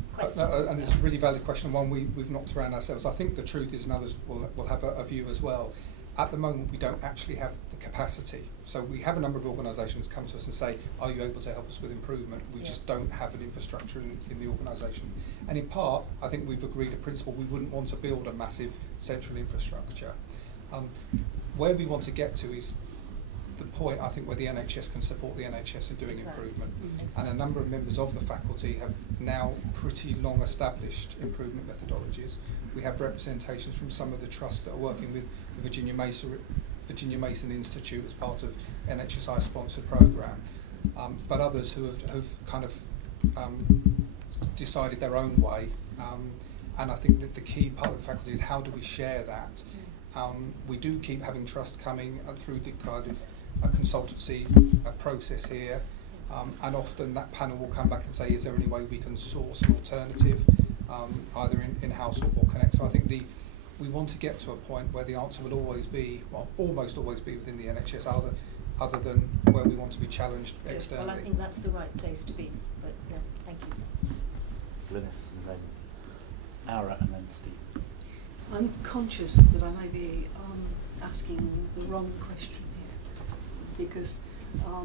And it's a really valid question, one we've knocked around ourselves. I think the truth is, and others will have a view as well, at the moment we don't actually have the capacity. So we have a number of organisations come to us and say, are you able to help us with improvement? We just don't have an infrastructure in the organisation. And in part, I think we've agreed a principle, we wouldn't want to build a massive central infrastructure. Where we want to get to is the point, I think, where the NHS can support the NHS in doing improvement. And a number of members of the faculty have now pretty long established improvement methodologies. We have representations from some of the trusts that are working with the Virginia Mason Institute as part of NHSI sponsored programme, but others who have kind of decided their own way. And I think that the key part of the faculty is how do we share that? We do keep having trust coming through the kind of a consultancy process here, and often that panel will come back and say, is there any way we can source an alternative, either in-house or connect? So I think we want to get to a point where the answer will always be, well, almost always be within the NHS, other than where we want to be challenged externally. Well, I think that's the right place to be, but yeah, thank you. Glynis, and then Ara, and then Steve. I'm conscious that I may be asking the wrong question here, because I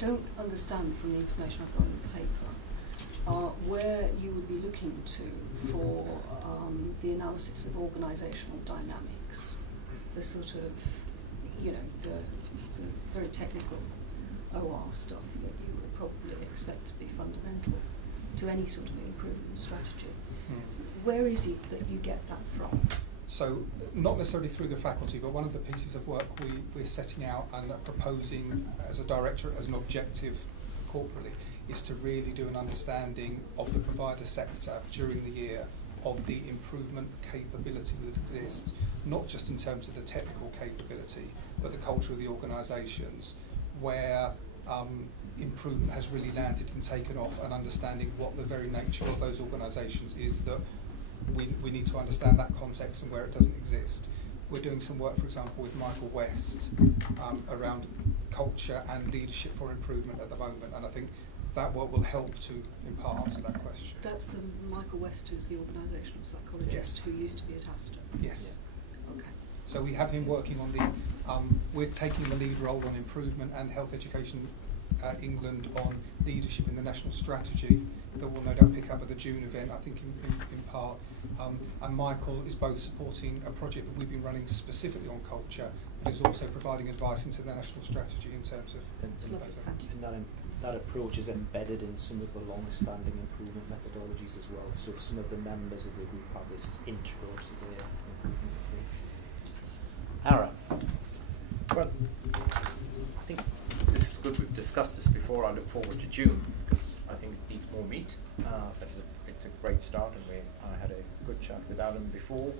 don't understand from the information I've got in the paper where you would be looking to for the analysis of organisational dynamics, the sort of, the very technical OR stuff that you would probably expect to be fundamental to any sort of improvement strategy. Where is it that you get that from? So, not necessarily through the faculty, but one of the pieces of work we're setting out and proposing as a directorate, as an objective corporately, is to really do an understanding of the provider sector during the year, of the improvement capability that exists, not just in terms of the technical capability, but the culture of the organisations, where improvement has really landed and taken off, and understanding what the very nature of those organisations is, that we need to understand that context and where it doesn't exist. We're doing some work, for example, with Michael West around culture and leadership for improvement at the moment, and I think that work will help to in part answer that question. That's the Michael West, who's the organisational psychologist, yes, who used to be at Aston. Yes. Yeah. Okay. So we have him working on the, we're taking the lead role on improvement and Health Education England on leadership in the national strategy that we'll no doubt pick up at the June event, I think in part. And Michael is both supporting a project that we've been running specifically on culture, but is also providing advice into the national strategy in terms of... And that approach is embedded in some of the long-standing improvement methodologies as well. So some of the members of the group have this as integral to their improvement techniques. Ara. Well, I think this is good. We've discussed this before. I look forward to June because I think it needs more meat. It's a great start, and I had a good chat with Adam before,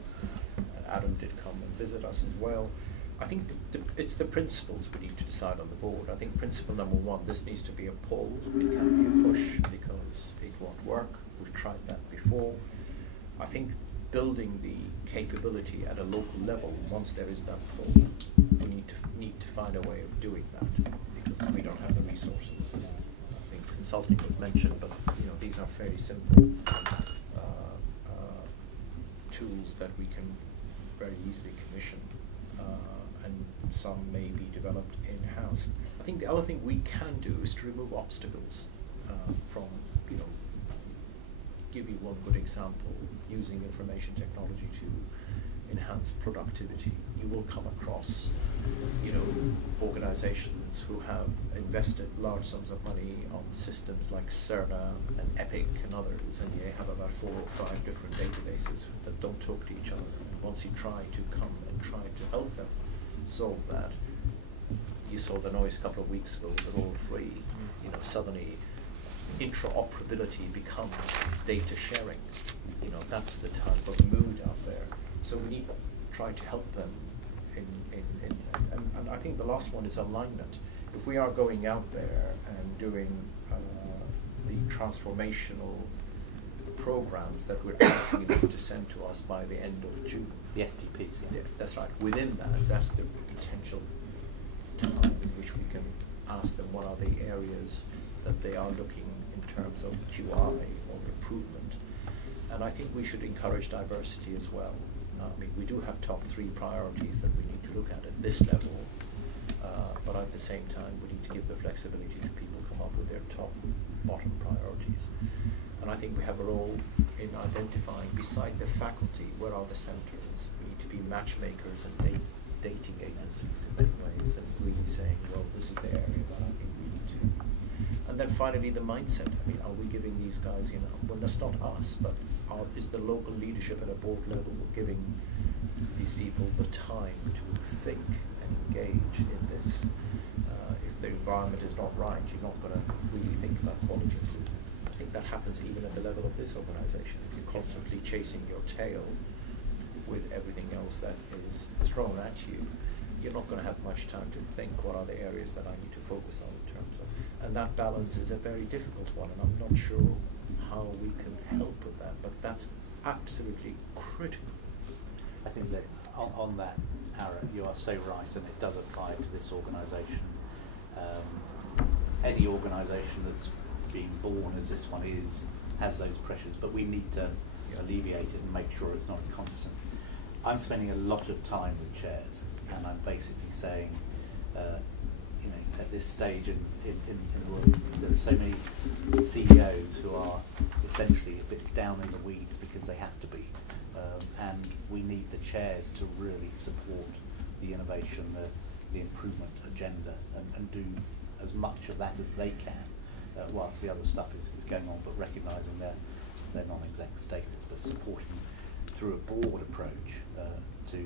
and Adam did come and visit us as well. I think it's the principles we need to decide on the board. I think principle number one, this needs to be a pull. It can't be a push because it won't work. We've tried that before. I think building the capability at a local level, once there is that pull, we need to find a way of doing that because we don't have the resources. I think consulting was mentioned, but these are fairly simple tools that we can very easily commission. And some may be developed in-house. I think the other thing we can do is to remove obstacles from, give you one good example, using information technology to enhance productivity. You will come across, organizations who have invested large sums of money on systems like Cerner and Epic and others, and you have about 4 or 5 different databases that don't talk to each other. And once you try to come and try to help them solve that, you saw the noise a couple of weeks ago, they're all free. Suddenly interoperability becomes data sharing. That's the type of mood out there. So we need to try to help them and I think the last one is alignment. If we are going out there and doing the transformational programs that we're asking them to send to us by the end of June. The STPs, yeah. That's right. Within that, that's the potential time in which we can ask them what are the areas that they are looking in terms of QI or improvement. And I think we should encourage diversity as well. We do have top 3 priorities that we need to look at this level, but at the same time we need to give the flexibility to people come up with their bottom priorities. And I think we have a role in identifying, beside the faculty, where are the centres. We need to be matchmakers and dating agencies in many ways, and really saying, well, this is the area that I think we need to. And then finally, the mindset. Are we giving these guys, well, that's not us, but is the local leadership at a board level giving these people the time to think and engage in this? If the environment is not right, you're not going to really think about quality improvement. I think that happens even at the level of this organisation. If you're constantly chasing your tail with everything else that is thrown at you, you're not going to have much time to think what are the areas that I need to focus on in terms of, and that balance is a very difficult one, and I'm not sure how we can help with that, but that's absolutely critical. I think that on that, Aaron, you are so right, and it does apply to this organisation. Any organisation that's being born as this one has those pressures, but we need to alleviate it and make sure it's not constant. I'm spending a lot of time with chairs, and I'm basically saying, at this stage in the world, there are so many CEOs who are essentially a bit down in the weeds because they have to be, and we need the chairs to really support the innovation, the improvement agenda, and do as much of that as they can whilst the other stuff is going on, but recognising their non-exec status, but supporting through a broad approach to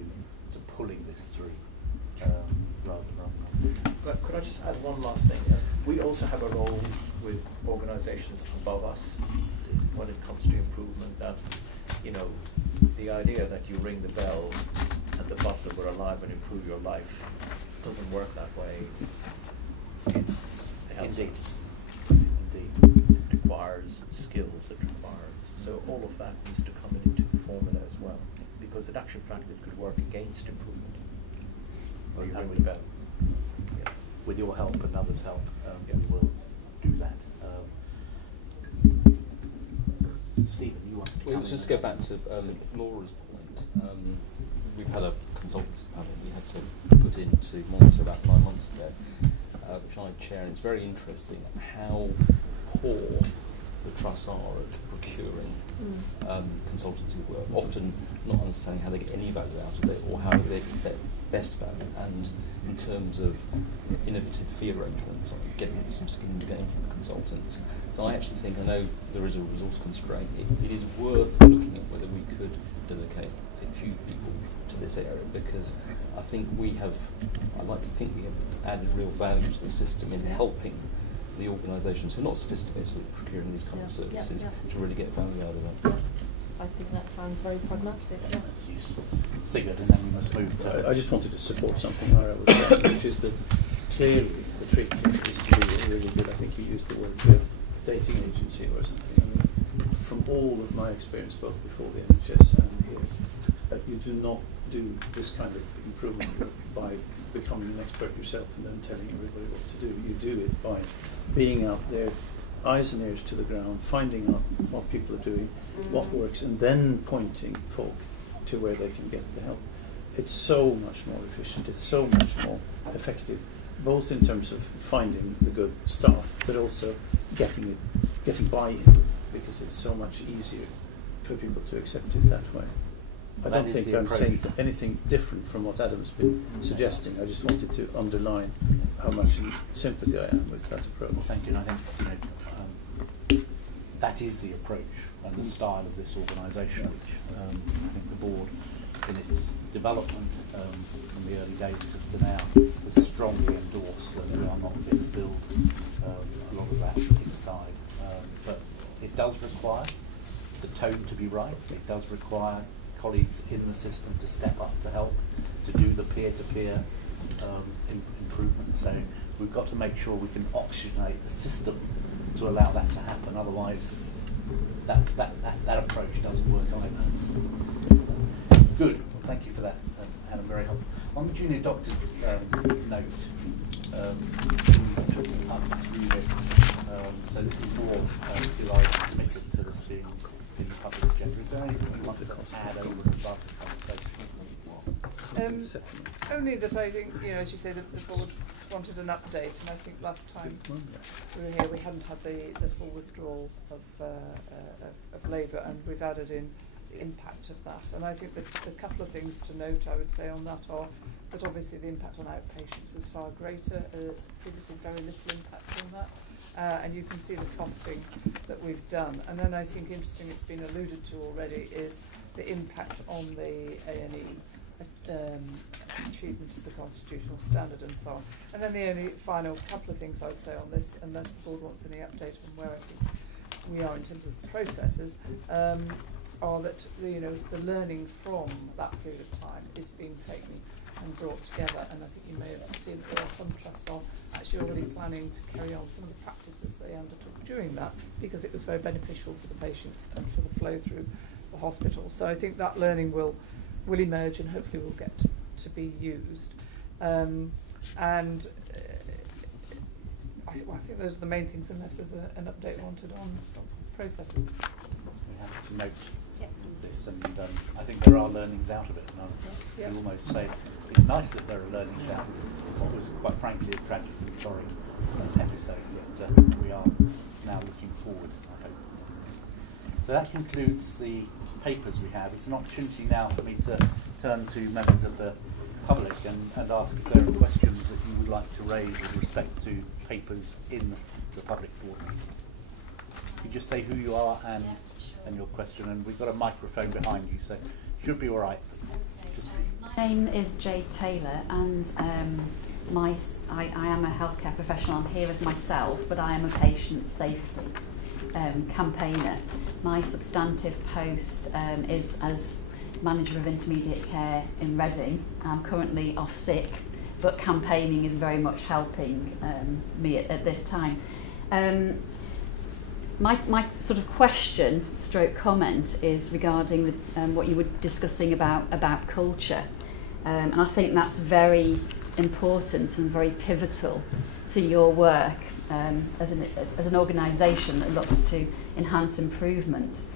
pulling this through rather than. Could I just add one last thing? We also have a role with organisations above us when it comes to improvement. That, you know, the idea that you ring the bell and the butler will arrive and improve your life doesn't work that way. Indeed. It requires skills. It requires, so all of that needs to come into the formula as well, because in actual fact it could work against improvement. Well, you and ring the bell. Yeah. With your help and others' help, we will do that. Stephen, you want to Well, come just in? go back to Laura's point. We've had a consultancy panel we had to put in to monitor about 9 months ago, which I chair, and it's very interesting how poor the trusts are at procuring consultancy work, often not understanding how they get any value out of it or how they get best value, and in terms of innovative fee arrangements, like getting some skin in the game from the consultants. So I actually think, I know there is a resource constraint, it is worth looking at whether we could dedicate a few people to this area, because I think I like to think we have added real value to the system in helping the organisations who are not sophisticated at procuring these kind of services to really get value out of them. I think that sounds very pragmatic. Yeah. That's useful. Sigurd, and then we must move to... I just wanted to support something Ira was saying, which is that clearly the trick is to be a really good, I think you used the word dating agency or something. I mean, from all of my experience, both before the NHS and here, you do not do this kind of improvement work by becoming an expert yourself and then telling everybody what to do. You do it by being out there, eyes and ears to the ground, finding out what people are doing, what works, and then pointing folk to where they can get the help. It's so much more efficient, it's so much more effective, both in terms of finding the good staff, but also getting buy-in, because it's so much easier for people to accept it that way. I don't think I'm saying anything different from what Adam's been suggesting. I just wanted to underline how much sympathy I am with that approach. Well, thank you. And I think that is the approach and the style of this organisation, which I think the board, in its development from the early days to now, has strongly endorsed that we are not going to build a lot of that inside. But it does require the tone to be right. It does require colleagues in the system to step up to help, to do the peer-to-peer improvement. So we've got to make sure we can oxygenate the system to allow that to happen. Otherwise, that approach doesn't work either. Good. Well, thank you for that, Adam. Very helpful. On the junior doctor's note, we took us through this. So this is more, if you like, committed to this being in the public agenda. Is there anything you wanted to add over and above the conversation? Only that I think, as you say, the board wanted an update, and I think last time we were here we hadn't had the full withdrawal of Labour, and we've added in the impact of that. And I think that a couple of things to note, I would say, on that are that obviously the impact on outpatients was far greater, previously very little impact on that. And you can see the costing that we've done. And then I think interesting, it's been alluded to already, is the impact on the A&E achievement of the constitutional standard and so on. And then the only final couple of things I'd say on this, unless the board wants any update on where I think we are in terms of the processes, are that the learning from that period of time is being taken and brought together, and I think you may have seen that there are some trusts are actually already planning to carry on some of the practices they undertook during that, because it was very beneficial for the patients and for the flow through the hospital. So I think that learning will emerge and hopefully will get to be used. I think those are the main things, unless there's an update wanted on processes. We have to note this, and I think there are learnings out of it. And I would almost say it's nice that there are learnings out of it. What was quite frankly a tragic and sorry episode, but we are now looking forward, I hope. So that concludes the papers we have. It's an opportunity now for me to turn to members of the public and ask if there are questions that you would like to raise with respect to papers in the public forum. You just say who you are and your question, and we've got a microphone behind you, so it should be all right. Just My name is Jade Taylor, and I am a healthcare professional. I'm here as myself, but I am a patient safety campaigner. My substantive post is as Manager of Intermediate Care in Reading. I'm currently off sick, but campaigning is very much helping me at this time. My sort of question stroke comment is regarding the, what you were discussing about culture, and I think that's very important and very pivotal to your work as an organisation that looks to enhance improvement.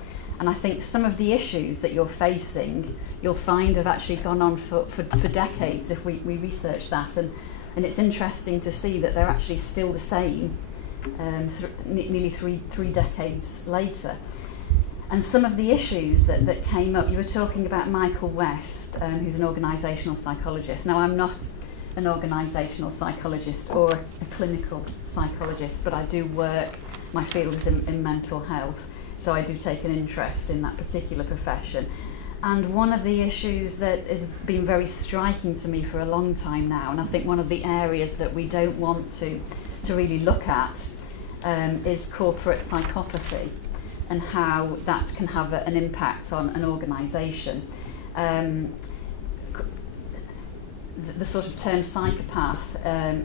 And I think some of the issues that you're facing, you'll find have actually gone on for decades if we research that, and it's interesting to see that they're actually still the same nearly three decades later. And some of the issues that came up, you were talking about Michael West, who's an organisational psychologist. Now, I'm not an organisational psychologist or a clinical psychologist, but I do work, my field is in mental health, so I do take an interest in that particular profession. And one of the issues that has been very striking to me for a long time now, and I think one of the areas that we don't want to really look at is corporate psychopathy and how that can have an impact on an organisation. The sort of term psychopath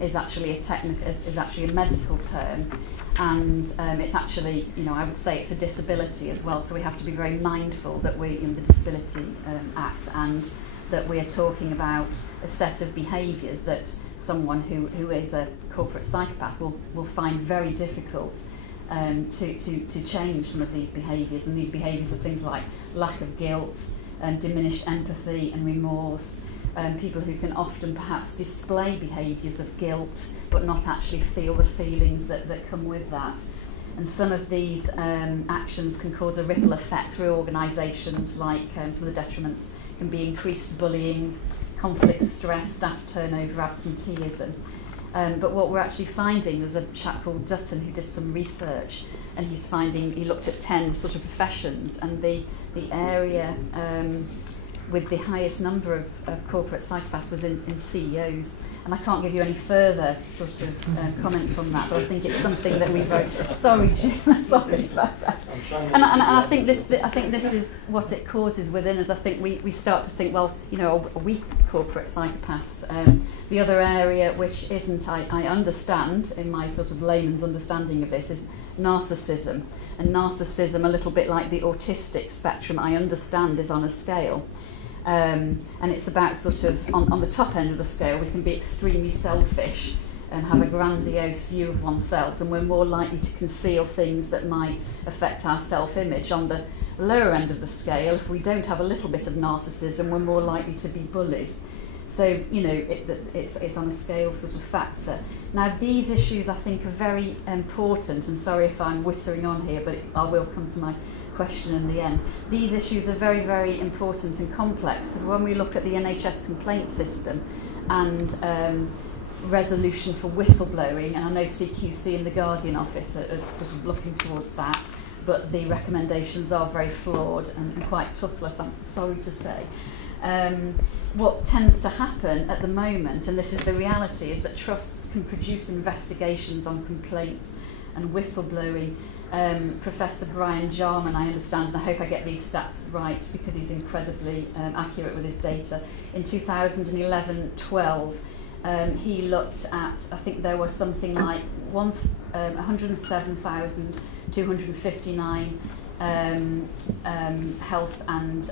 is actually is actually a medical term, and it's actually, I would say it's a disability as well, so we have to be very mindful that we're in the Disability Act, and that we are talking about a set of behaviours that someone who is a corporate psychopath will find very difficult to change some of these behaviours. And these behaviours are things like lack of guilt, diminished empathy and remorse, people who can often perhaps display behaviours of guilt but not actually feel the feelings that come with that. And some of these actions can cause a ripple effect through organisations, like some of the detriments can be increased bullying, conflict, stress, staff turnover, absenteeism. But what we're actually finding, there's a chap called Dutton who did some research, and he looked at 10 sort of professions, and the area with the highest number of corporate psychopaths was in CEOs. And I can't give you any further sort of comments on that, but I think it's something that we've sorry, Jim, sorry about that. And I think this is what it causes within us. I think we start to think, well, are we corporate psychopaths? The other area which isn't, I understand, in my sort of layman's understanding of this, is narcissism. And narcissism, a little bit like the autistic spectrum, I understand is on a scale. And it's about sort of, on the top end of the scale, we can be extremely selfish and have a grandiose view of oneself, and we're more likely to conceal things that might affect our self-image. On the lower end of the scale, if we don't have a little bit of narcissism, we're more likely to be bullied. So, it's on a scale sort of factor. Now, these issues, I think, are very important, and sorry if I'm whittering on here, but I will come to my question in the end. These issues are very, very important and complex, because when we look at the NHS complaint system and resolution for whistleblowing, and I know CQC and the Guardian office are sort of looking towards that, but the recommendations are very flawed and quite toothless, I'm sorry to say. What tends to happen at the moment, and this is the reality, is that trusts can produce investigations on complaints and whistleblowing. Professor Brian Jarman, I understand, and I hope I get these stats right because he's incredibly accurate with his data. In 2011-12, he looked at, I think there was something like 107,259 health and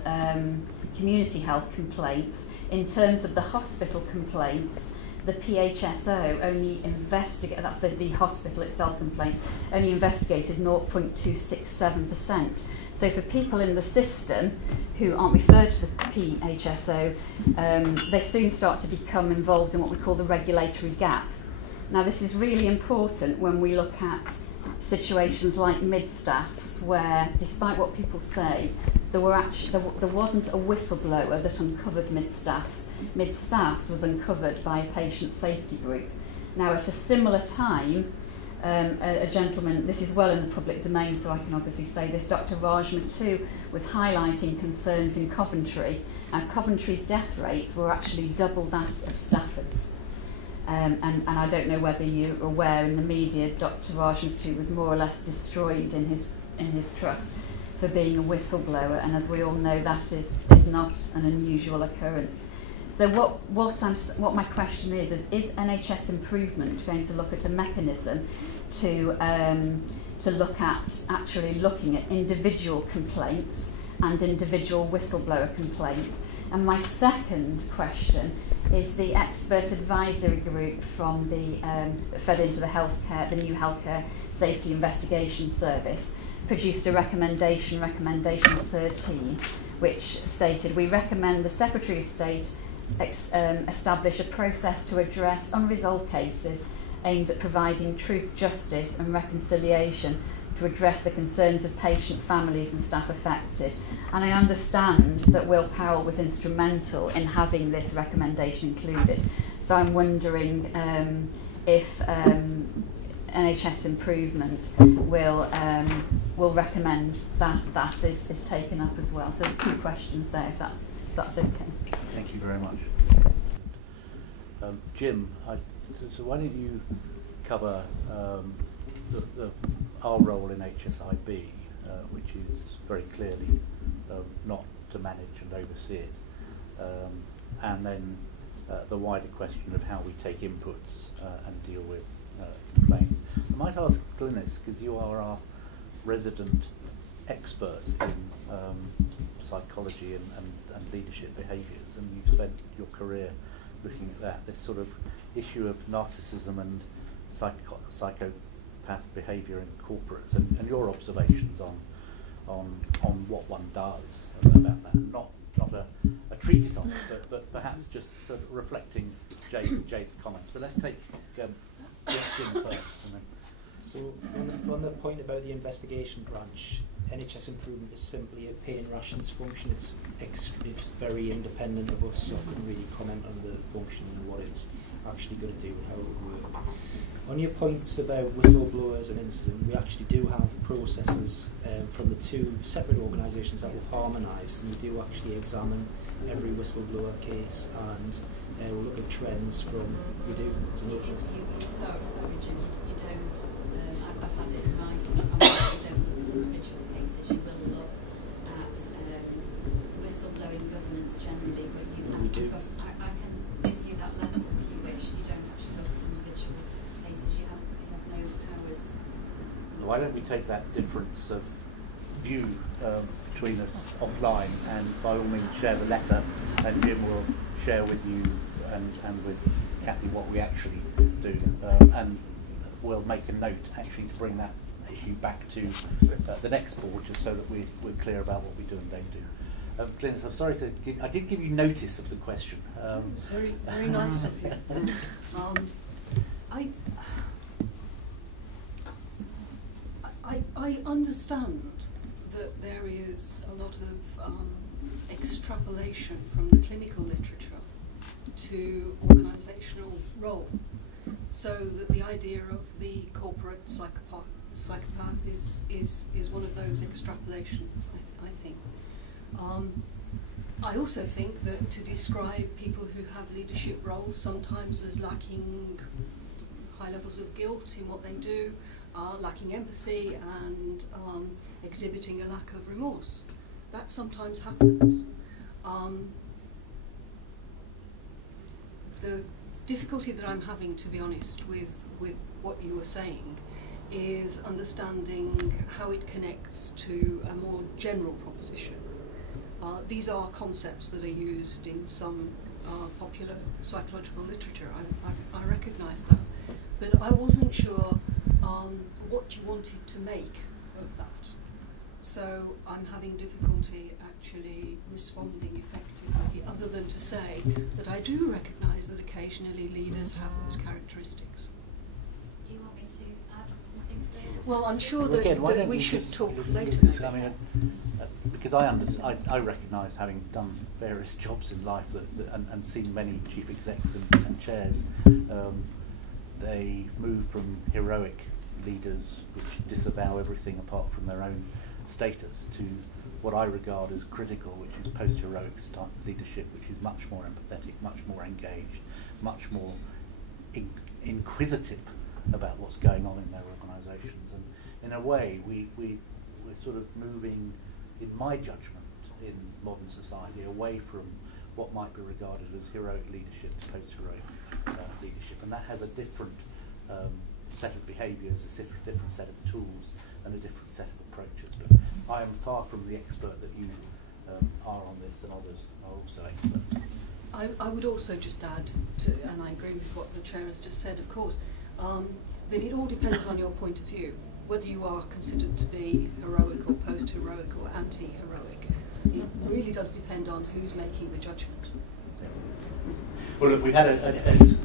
community health complaints. In terms of the hospital complaints, the PHSO only investigated, that's the hospital itself complaints, only investigated 0.267%. So for people in the system who aren't referred to the PHSO, they soon start to become involved in what we call the regulatory gap. Now, this is really important when we look at situations like mid-staffs, where, despite what people say, there wasn't a whistleblower that uncovered Mid-Staffs. Mid-Staffs was uncovered by a patient safety group. Now, at a similar time, a gentleman, this is well in the public domain, so I can obviously say this, Dr. Rajma too was highlighting concerns in Coventry, and Coventry's death rates were actually double that of Stafford's. And I don't know whether you're aware, in the media, Dr. Rajma too was more or less destroyed in his trust for being a whistleblower, and as we all know, that is not an unusual occurrence. So what my question is NHS Improvement going to look at a mechanism to look at actually looking at individual complaints and individual whistleblower complaints? And my second question is the expert advisory group from the that fed into the new healthcare safety investigation service produced a recommendation 13, which stated, we recommend the Secretary of State establish a process to address unresolved cases aimed at providing truth, justice and reconciliation to address the concerns of patient families and staff affected. And I understand that Will Powell was instrumental in having this recommendation included. So I'm wondering if NHS Improvement will recommend that is taken up as well. So there's 2 questions there, if that's okay. Thank you very much. Jim, so why don't you cover our role in HSIB, which is very clearly not to manage and oversee it, and then the wider question of how we take inputs and deal with complaints. I might ask Glynis, because you are our resident expert in psychology and leadership behaviours, and you've spent your career looking at that, this sort of issue of narcissism and psychopath behaviour in corporates, and your observations on what one does about that. Not a treatise on it, but perhaps just sort of reflecting Jade's comments. But let's take Jim first. And then. So on the point about the investigation branch, NHS Improvement is simply a pay and rations function. It's very independent of us, so I couldn't really comment on the function and what it's actually going to do and how it will work. On your points about whistleblowers and incident, we actually do have processes from the 2 separate organisations that we've harmonised, and we do actually examine every whistleblower case, and we'll look at trends from, we do as an organisation. Sorry Jim, you don't, I've had it in writing from you don't look at individual cases, you will look at whistleblowing governance generally, but you have to, I can give you that letter if you wish, you don't actually look at individual cases, you have no powers. Why don't we take that difference of view between us offline, and by all means share the letter, and Jim will share with you and with Kathy what we actually do, and we'll make a note actually to bring that issue back to the next board, just so that we're clear about what we do and don't do. Glynis, I'm sorry to give, I did give you notice of the question. It's very, very nice of you. I understand that there is a lot of extrapolation from the clinical literature to organisational role, so that the idea of the corporate psychopath is one of those extrapolations, I think. I also think that to describe people who have leadership roles sometimes as lacking high levels of guilt in what they do, lacking empathy, and exhibiting a lack of remorse. That sometimes happens. The difficulty that I'm having, to be honest, with what you were saying is understanding how it connects to a more general proposition. These are concepts that are used in some popular psychological literature. I recognise that. But I wasn't sure what you wanted to make of that. So I'm having difficulty actually responding effectively, other than to say that I do recognise that occasionally leaders have those characteristics. Do you want me to add Well, I'm sure Well, again, why that don't we we should just- talk later. because, maybe. I mean, because I recognise, having done various jobs in life and seen many chief execs and chairs, they move from heroic leaders which disavow everything apart from their own status to what I regard as critical, which is post-heroic leadership, which is much more empathetic, much more engaged, much more inquisitive about what's going on in their organisations. And in a way, we're sort of moving, in my judgment, in modern society, away from what might be regarded as heroic leadership to post-heroic leadership. And that has a different set of behaviours, a different set of tools, and a different set of approaches. But I am far from the expert that you are on this, and others are also experts. I would also just add to, and I agree with what the Chair has just said, of course, that it all depends on your point of view, whether you are considered to be heroic or post-heroic or anti-heroic. It really does depend on who's making the judgment. Well, look, we've had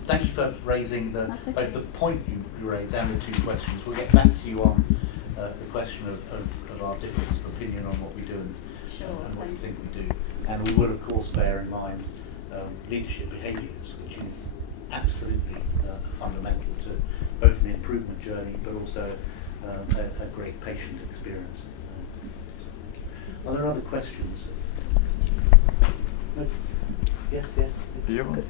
thank you for raising both the point you raised and the two questions. We'll get back to you on the question of our difference of opinion on what we do and what we think we do. And we will, of course, bear in mind leadership behaviours, which is absolutely fundamental to both an improvement journey but also a great patient experience. Are there other questions? No? Yes, yes.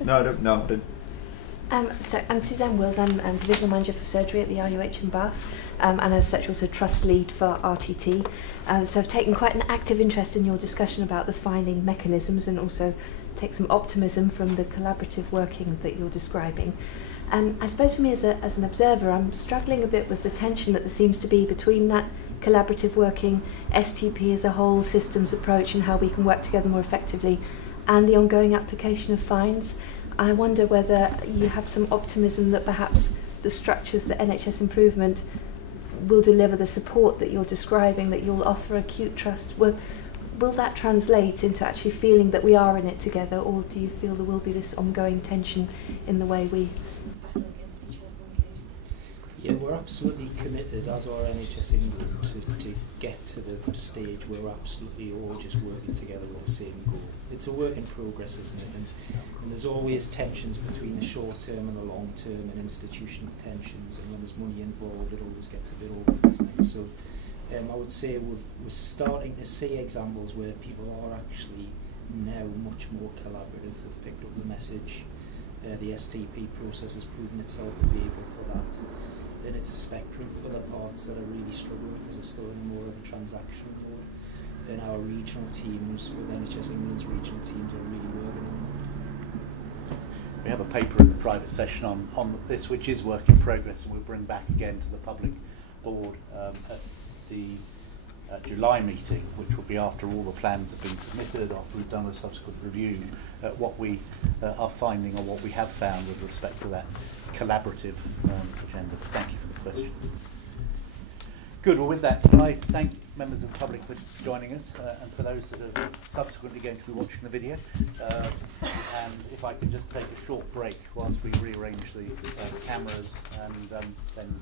No, I don't. No, I don't. So I'm Suzanne Wills. I'm Divisional Manager for Surgery at the RUH in Bath, and as such also Trust Lead for RTT. So I've taken quite an active interest in your discussion about the finding mechanisms, and also take some optimism from the collaborative working that you're describing. I suppose for me as an observer, I'm struggling a bit with the tension that there seems to be between that collaborative working, STP as a whole, systems approach, and how we can work together more effectively, and the ongoing application of fines. I wonder whether you have some optimism that perhaps the structures, the NHS improvement, will deliver the support that you're describing, that you'll offer acute trust. Will that translate into actually feeling that we are in it together, or do you feel there will be this ongoing tension in the way we battle against each other? Yeah, we're absolutely committed, as our NHS England, to get to the stage where we're absolutely all just working together with the same goal. It's a work in progress, isn't it? And there's always tensions between the short term and the long term, and institutional tensions, and when there's money involved it always gets a bit awkward, doesn't it? So I would say we're starting to see examples where people are actually now much more collaborative. They've picked up the message. The STP process has proven itself a vehicle for that. Then it's a spectrum. Other parts that are really struggling with this are still in more of a transactional mode. Then our regional teams, with NHS England's regional teams, are really working on that. We have a paper in the private session on this, which is work in progress, and we'll bring back again to the public board at the July meeting, which will be after all the plans have been submitted, after we've done a subsequent review, what we are finding or what we have found with respect to that collaborative agenda. Thank you for the question. Good. Well, with that, can I thank members of the public for joining us, and for those that are subsequently going to be watching the video. And if I can just take a short break whilst we rearrange the cameras, and then